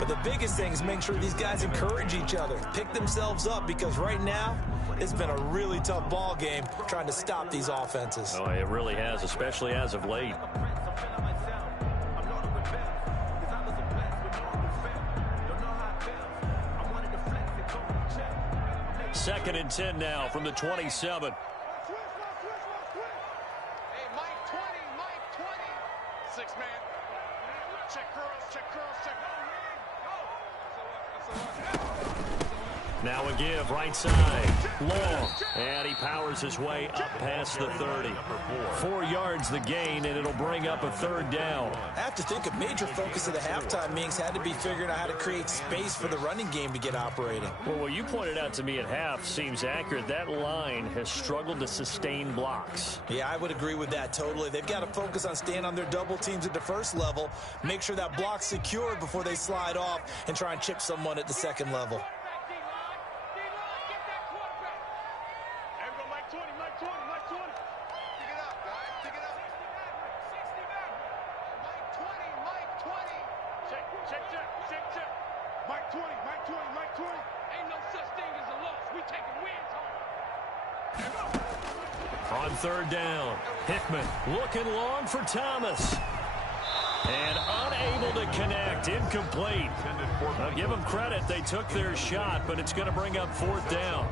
But the biggest thing is make sure these guys encourage each other, pick themselves up, because right now it's been a really tough ball game trying to stop these offenses. Oh, it really has, especially as of late. Second and 10 now from the 27. Now a give, right side, long, and he powers his way up past the 30. 4 yards the gain, and it'll bring up a third down. I have to think a major focus of the halftime meetings had to be figuring out how to create space for the running game to get operating. Well, what you pointed out to me at half seems accurate. That line has struggled to sustain blocks. Yeah, I would agree with that totally. They've got to focus on staying on their double teams at the first level, make sure that block's secured before they slide off and try and chip someone at the second level. On third down, Hickman looking long for Thomas. And unable to connect, incomplete. I'll give them credit, they took their shot, but it's going to bring up fourth down.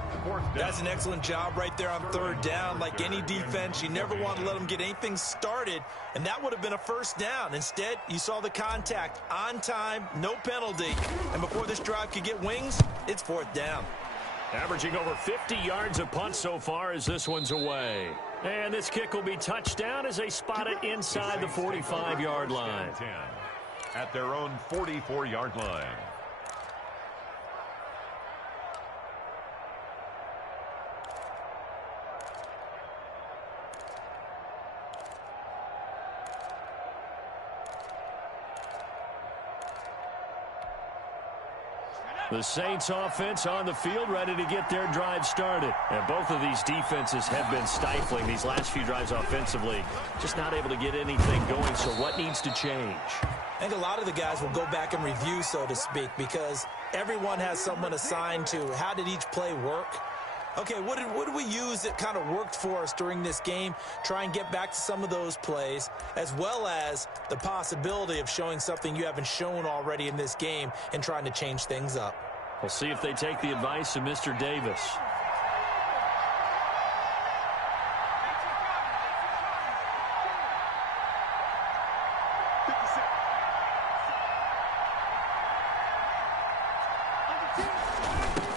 That's an excellent job right there on third down. Like any defense, you never want to let them get anything started, and that would have been a first down. Instead, you saw the contact on time, no penalty. And before this drive could get wings, it's fourth down. Averaging over 50 yards a punt so far as this one's away. And this kick will be touchdown as they spot it inside the 45-yard line. At their own 44-yard line. The Saints offense on the field, ready to get their drive started. And both of these defenses have been stifling these last few drives offensively. Just not able to get anything going, so what needs to change? I think a lot of the guys will go back and review, so to speak, because everyone has someone assigned to how did each play work. Okay, what did we use that kind of worked for us during this game? Try and get back to some of those plays, as well as the possibility of showing something you haven't shown already in this game and trying to change things up. We'll see if they take the advice of Mr. Davis.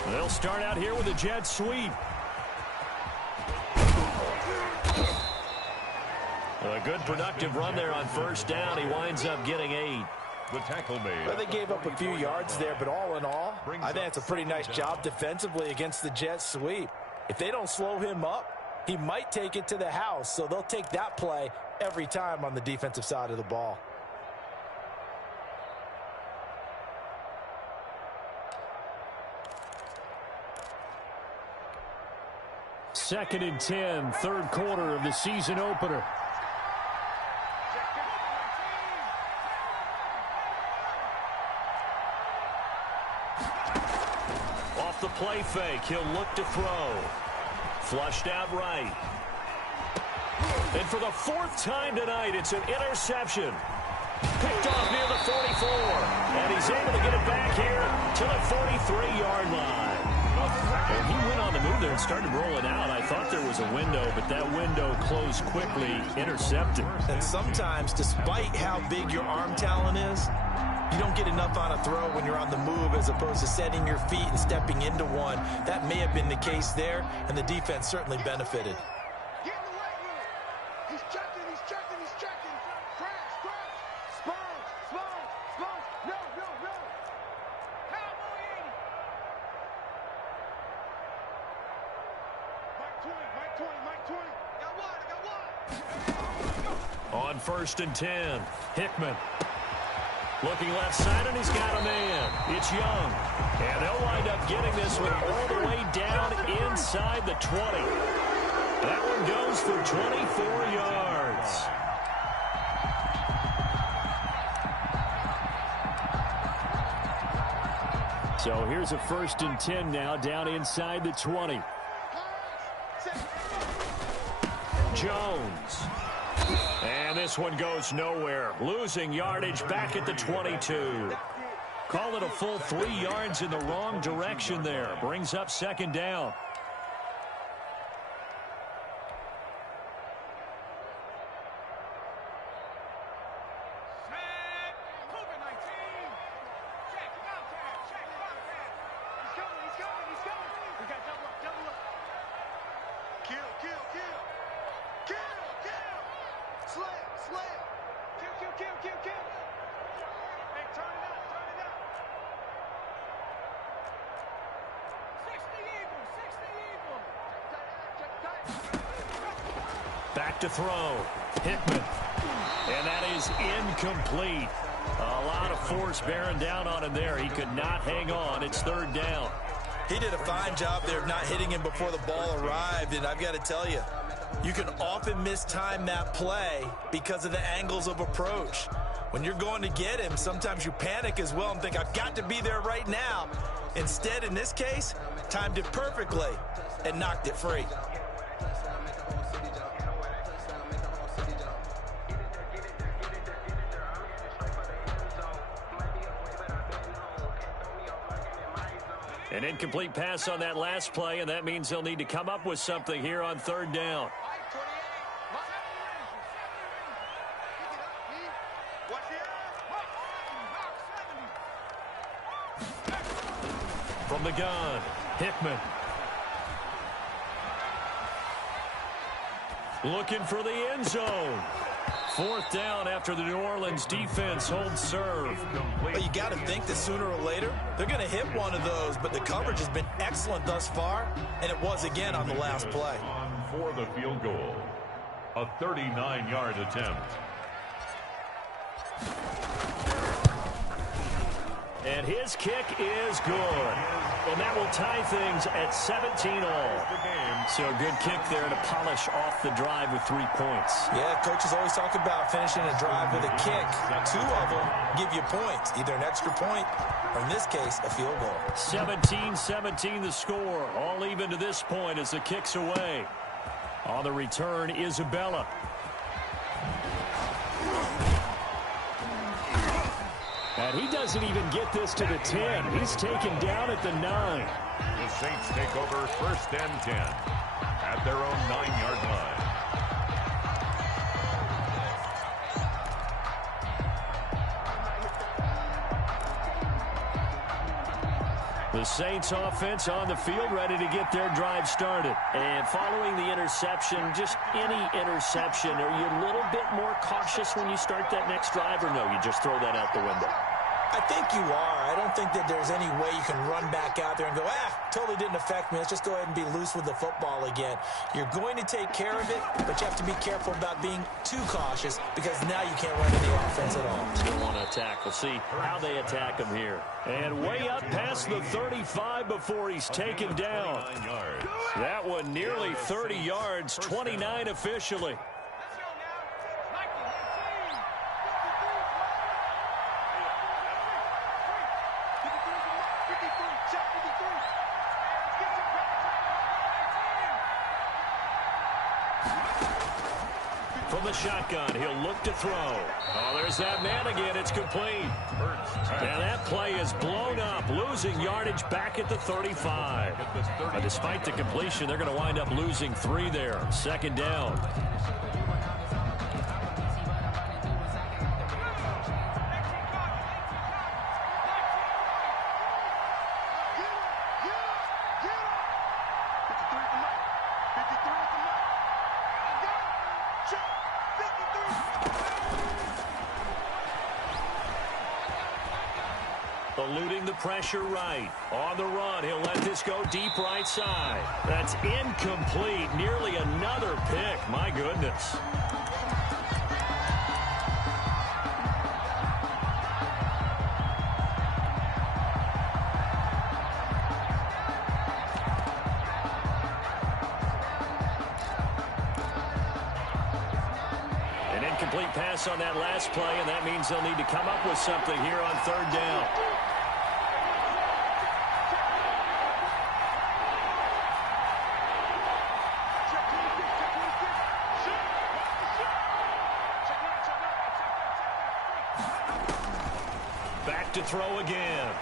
They'll start out here with a jet sweep. A good productive run there on first down. He winds up getting 8. The tackle made. Well, they gave up a few yards there, but all in all, I think it's a pretty nice job defensively against the jet sweep. If they don't slow him up, he might take it to the house, so they'll take that play every time on the defensive side of the ball. Second and 10, third quarter of the season opener. Off the play fake, he'll look to throw. Flushed out right. And for the fourth time tonight, it's an interception. Picked off near the 44. And he's able to get it back here to the 43-yard line. And he went on the move there and started rolling out. I thought there was a window, but that window closed quickly, intercepted. And sometimes, despite how big your arm talent is, you don't get enough on a throw when you're on the move as opposed to setting your feet and stepping into one. That may have been the case there, and the defense certainly benefited. Get in the right with it. He's checking, he's checking, he's checking. Crash, crash. Sponge, sponge, sponge. No, no, no. Cowboy 80. Mike 20, Mike 20, Mike 20. Got one, I got one. On first and 10, Hickman. Looking left side, and he's got a man. It's Young. And they'll wind up getting this one all the way down inside the 20. That one goes for 24 yards. So here's a first and 10 now, down inside the 20. Jones. And this one goes nowhere. Losing yardage back at the 22. Call it a full 3 yards in the wrong direction there. Brings up second down. He's coming, he's coming, he's Hey, turn it up. Back to throw. Hickman. And that is incomplete. A lot of force bearing down on him there. He could not hang on. It's third down. He did a fine job there of not hitting him before the ball arrived, and I've got to tell you, you can often mistime that play because of the angles of approach. When you're going to get him, sometimes you panic as well and think, I've got to be there right now. Instead, in this case, timed it perfectly and knocked it free. An incomplete pass on that last play, and that means they'll need to come up with something here on third down. From the gun, Hickman. Looking for the end zone. Fourth down after the New Orleans defense holds serve. Well, you got to think that sooner or later they're going to hit one of those, but the coverage has been excellent thus far, and it was again on the last play. On for the field goal, a 39-yard attempt. And his kick is good. And that will tie things at 17-all. So a good kick there to polish off the drive with 3 points. Yeah, coaches always talk about finishing a drive with a kick. 2 of them give you points, either an extra point or, in this case, a field goal. 17-17 the score. All even to this point as the kick's away. On the return, Isabella. And he doesn't even get this to the 10. He's taken down at the 9. The Saints take over first and 10 at their own 9-yard line. The Saints offense on the field ready to get their drive started. And following the interception, just any interception, are you a little bit more cautious when you start that next drive, or no, you just throw that out the window? I think you are. I don't think that there's any way you can run back out there and go, totally didn't affect me. Let's just go ahead and be loose with the football again. You're going to take care of it, but you have to be careful about being too cautious because now you can't run any offense at all. Still want to attack. We'll see how they attack him here. And way up past the 35 before he's taken down. That one nearly 30 yards, 29 officially. From the shotgun, he'll look to throw. Oh, there's that man again. It's complete. And that play is blown up, losing yardage back at the 35. But despite the completion, they're going to wind up losing 3 there. Second down. Eluding the pressure right. On the run, he'll let this go deep right side. That's incomplete. Nearly another pick. My goodness. An incomplete pass on that last play, and that means they'll need to come up with something here on third down. Back to throw again.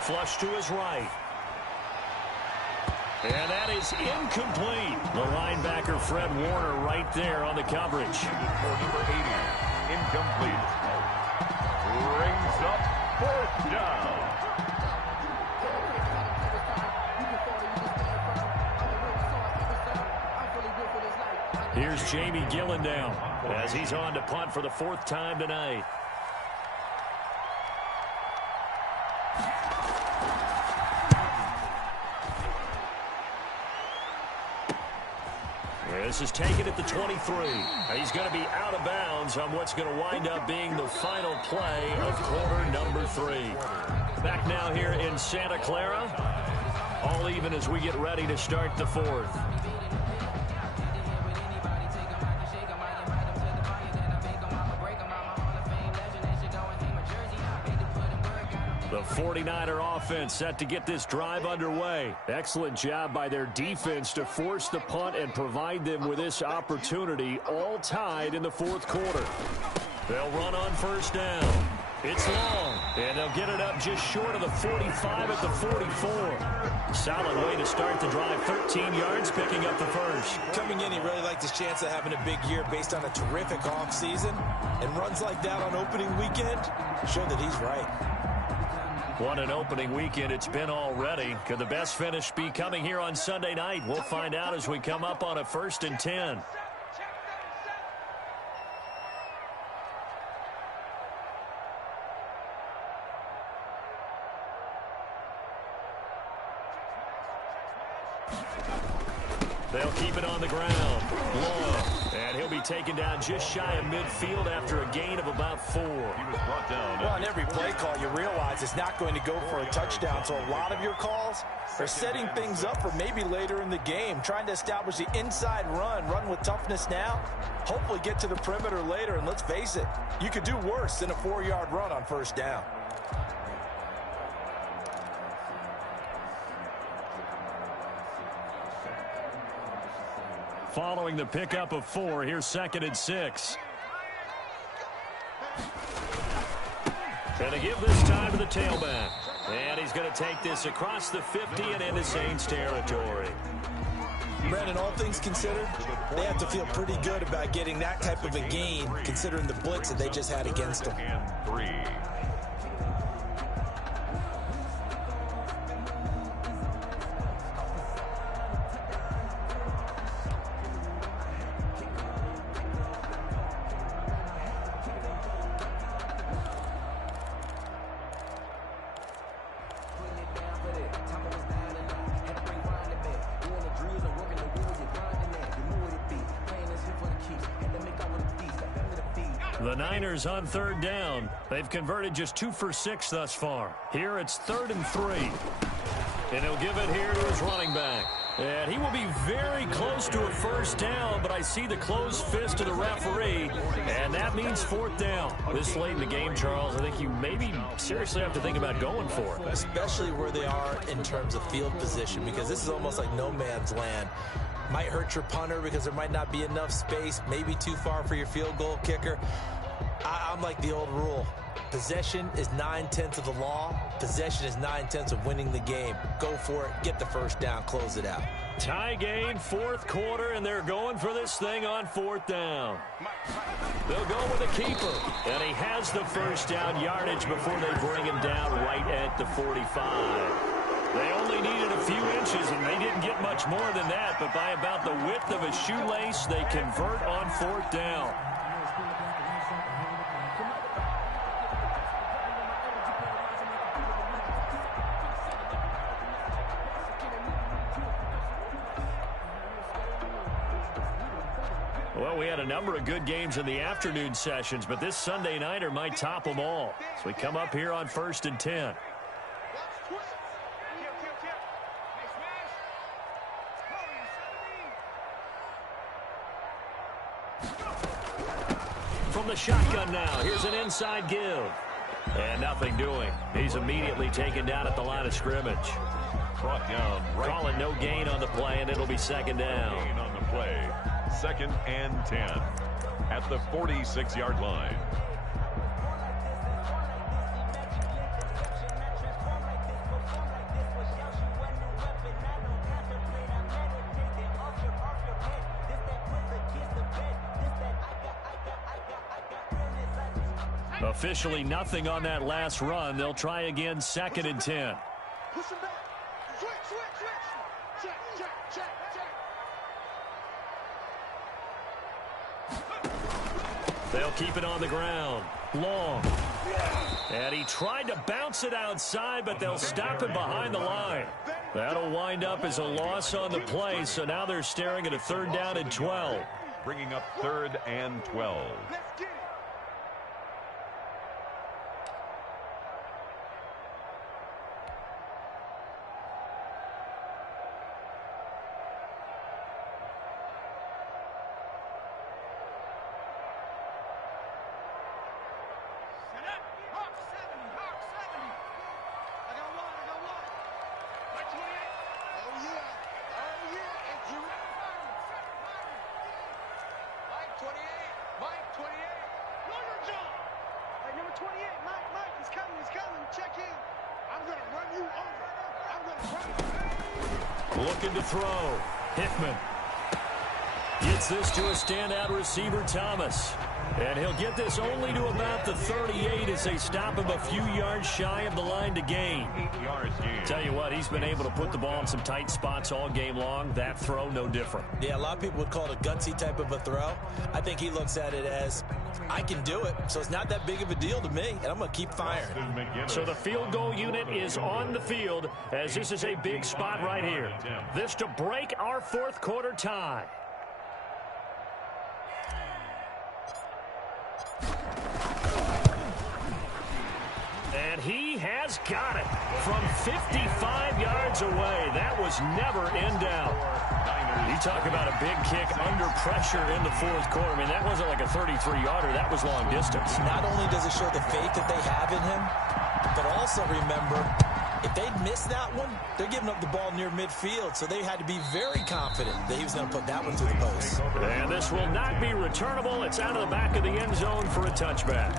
Flush to his right. And that is incomplete. The linebacker, Fred Warner, right there on the coverage. For number 80, incomplete. Brings up fourth down. Here's Jamie Gillen down. as he's on to punt for the 4th time tonight. This is taken at the 23. He's going to be out of bounds on what's going to wind up being the final play of quarter number 3. Back now here in Santa Clara. All even as we get ready to start the 4th. The 49er offense set to get this drive underway. Excellent job by their defense to force the punt and provide them with this opportunity, all tied in the 4th quarter. They'll run on 1st down. It's long, and they'll get it up just short of the 45 at the 44. Solid way to start the drive, 13 yards, picking up the 1st. Coming in, he really liked his chance of having a big year based on a terrific offseason. And runs like that on opening weekend show that he's right. What an opening weekend it's been already. Could the best finish be coming here on Sunday night? We'll find out as we come up on a 1st and 10. They'll keep it on the ground. Long. And he'll be taken down just shy of midfield after a gain of about 4. He was brought down. Well, on every play call, you realize it's not going to go for a touchdown. So a lot of your calls are setting things up for maybe later in the game, trying to establish the inside run with toughness now, hopefully get to the perimeter later. And let's face it, you could do worse than a 4-yard run on 1st down. Following the pickup of 4, here's 2nd and 6. And to give this time to the tailback. And he's going to take this across the 50 and into Saints territory. Brandon, all things considered, they have to feel pretty good about getting that type of a gain, considering the blitz that they just had against them. And 3. The Niners on 3rd down. They've converted just 2 for 6 thus far. Here it's 3rd and 3. And he'll give it here to his running back. And he will be very close to a 1st down, but I see the closed fist of the referee, and that means 4th down. This late in the game, Charles, I think you maybe seriously have to think about going for it. Especially where they are in terms of field position, because this is almost like no man's land. Might hurt your punter because there might not be enough space, maybe too far for your field goal kicker. I'm like the old rule. Possession is 9/10 of the law. Possession is 9/10 of winning the game. Go for it. Get the 1st down. Close it out. Tie game, 4th quarter, and they're going for this thing on 4th down. They'll go with a keeper, and he has the 1st down yardage before they bring him down right at the 45. They only needed a few inches, and they didn't get much more than that, but by about the width of a shoelace, they convert on 4th down. Well, we had a number of good games in the afternoon sessions, but this Sunday nighter might top them all. So we come up here on 1st and 10. From the shotgun now, here's an inside give. And nothing doing. He's immediately taken down at the line of scrimmage. Brought down. Right. Calling no gain on the play, and it'll be 2nd down. Gain on the play. 2nd and 10 at the 46-yard line. Officially nothing on that last run. They'll try again, 2nd and 10. Push him back. Switch. Check. They'll keep it on the ground. Long. And he tried to bounce it outside, but they'll stop him behind the line. That'll wind up as a loss on the play, so now they're staring at a 3rd down and 12. Bringing up 3rd and 12. Looking to throw. Hickman gets this to a standout receiver, Thomas. And he'll get this only to about the 38 as they stop him a few yards shy of the line to gain. 8 yards gain. Tell you what, he's been able to put the ball in some tight spots all game long. That throw, no different. Yeah, a lot of people would call it a gutsy type of a throw. I think he looks at it as, I can do it, so it's not that big of a deal to me, and I'm going to keep firing. So the field goal unit is on the field as this is a big spot right here. This to break our 4th quarter tie. And he has got it from 55 yards away. That was never in doubt. You talk about a big kick under pressure in the 4th quarter. I mean, that wasn't like a 33-yarder. That was long distance. Not only does it show the faith that they have in him, but also remember, if they'd missed that one, they're giving up the ball near midfield, so they had to be very confident that he was going to put that one through the post. And this will not be returnable. It's out of the back of the end zone for a touchback.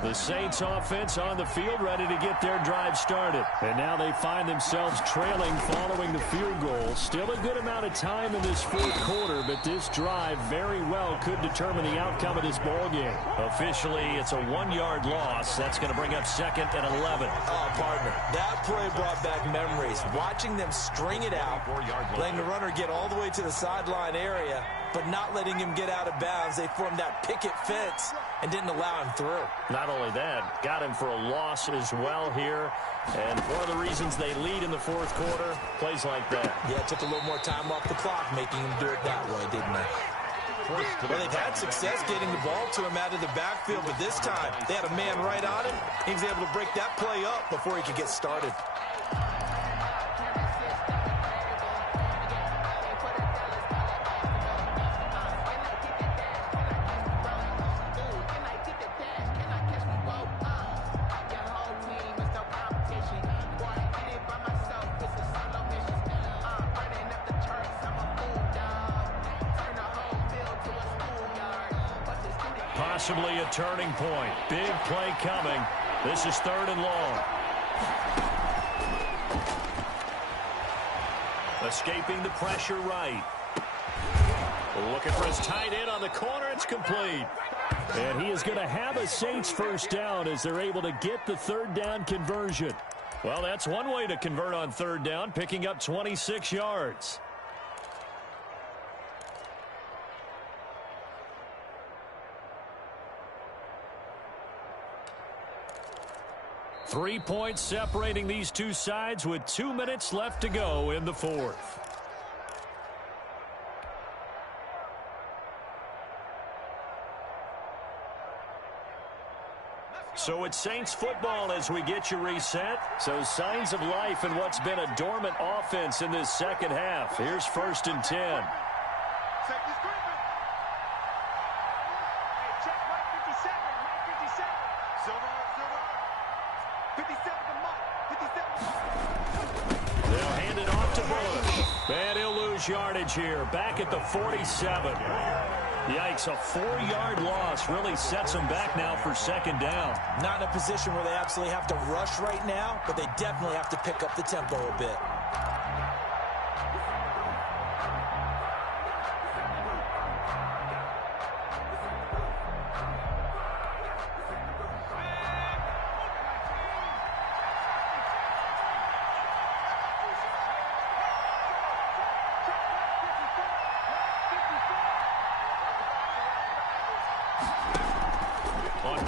The Saints offense on the field ready to get their drive started. And now they find themselves trailing following the field goal. Still a good amount of time in this 4th quarter, but this drive very well could determine the outcome of this ball game. Officially, it's a 1-yard loss. That's going to bring up 2nd and 11. Oh, partner, that play brought back memories. Watching them string it out, letting the runner get all the way to the sideline area, but not letting him get out of bounds. They formed that picket fence and didn't allow him through. Not only that, got him for a loss as well here. And one of the reasons they lead in the 4th quarter, plays like that. Yeah, it took a little more time off the clock, making him do it that way, didn't they? Well, they've had success getting the ball to him out of the backfield, but this time they had a man right on him. He was able to break that play up before he could get started. Possibly a turning point. Big play coming. This is 3rd and long. Escaping the pressure right. Looking for his tight end on the corner. It's complete. And he is going to have a Saints 1st down as they're able to get the 3rd down conversion. Well, that's one way to convert on 3rd down, picking up 26 yards. Three points separating these two sides with 2 minutes left to go in the 4th. So it's Saints football as we get you reset. So signs of life in what's been a dormant offense in this 2nd half. Here's 1st and 10. They'll hand it off to Bush. And he'll lose yardage here. Back at the 47. Yikes, a 4-yard loss really sets them back now for 2nd down. Not in a position where they absolutely have to rush right now, but they definitely have to pick up the tempo a bit.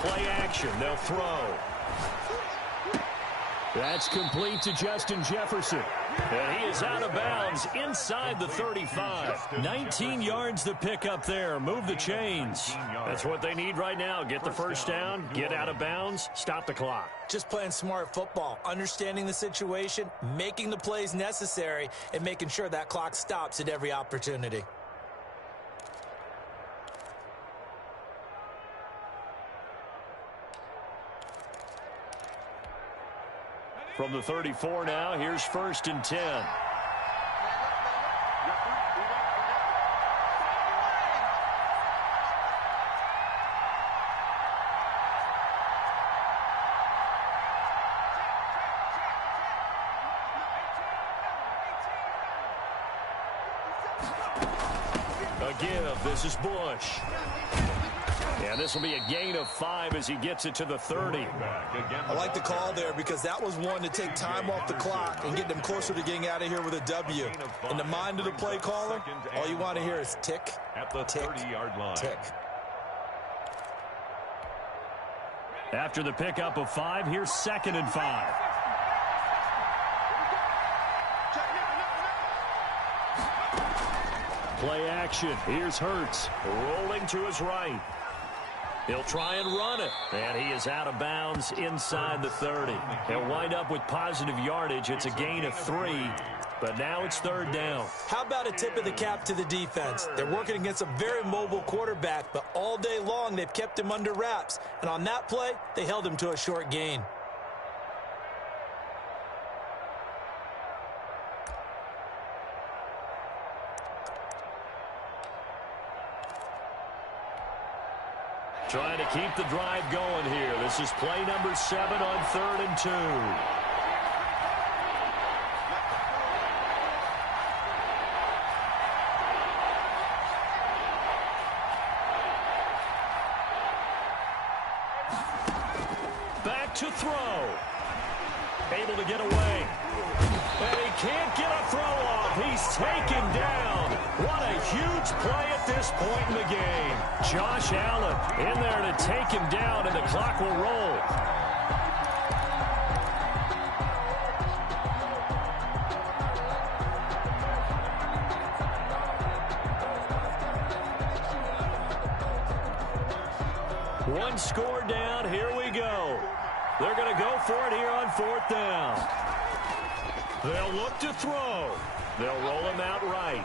Play action. They'll throw. That's complete to Justin Jefferson. And he is out of bounds inside the 35. 19 yards to pick up there. Move the chains. That's what they need right now. Get the first down, get out of bounds, stop the clock. Just playing smart football, understanding the situation, making the plays necessary, and making sure that clock stops at every opportunity. From the 34 now, here's 1st and 10. A give. This is Bush. And this will be a gain of 5 as he gets it to the 30. I like the call there because that was one to take time off the clock and get them closer to getting out of here with a W. In the mind of the play caller, all you want to hear is tick, at the tick, 30-yard line. tick. After the pickup of 5, here's 2nd and 5. Play action. Here's Hurts rolling to his right. He'll try and run it, and he is out of bounds inside the 30. He'll wind up with positive yardage. It's a gain of 3, but now it's 3rd down. How about a tip of the cap to the defense? They're working against a very mobile quarterback, but all day long they've kept him under wraps, and on that play, they held him to a short gain. Trying to keep the drive going here. This is play number 7 on 3rd and 2. Back to throw. Able to get away. And he can't get a throw off. He's taken down. What a huge play at this point in the game. Josh Allen in there to take him down, and the clock will roll. One score down. Here we go. They're going to go for it here on 4th down. They'll look to throw. They'll roll him out right.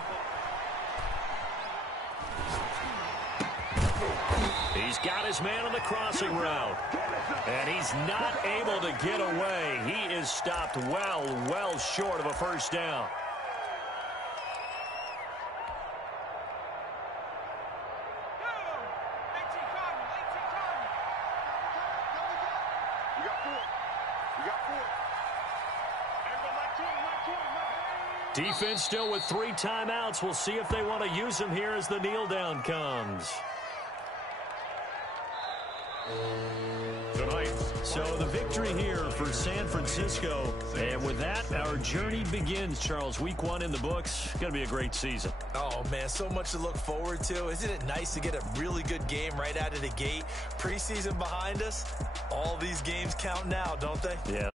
He's got his man on the crossing route. And he's not able to get away. He is stopped well short of a first down. Defense still with 3 timeouts. We'll see if they want to use them here as the kneel down comes. Tonight. So the victory here for San Francisco. And with that, our journey begins, Charles. Week 1 in the books. Going to be a great season. Oh, man, so much to look forward to. Isn't it nice to get a really good game right out of the gate? Preseason behind us. All these games count now, don't they? Yeah.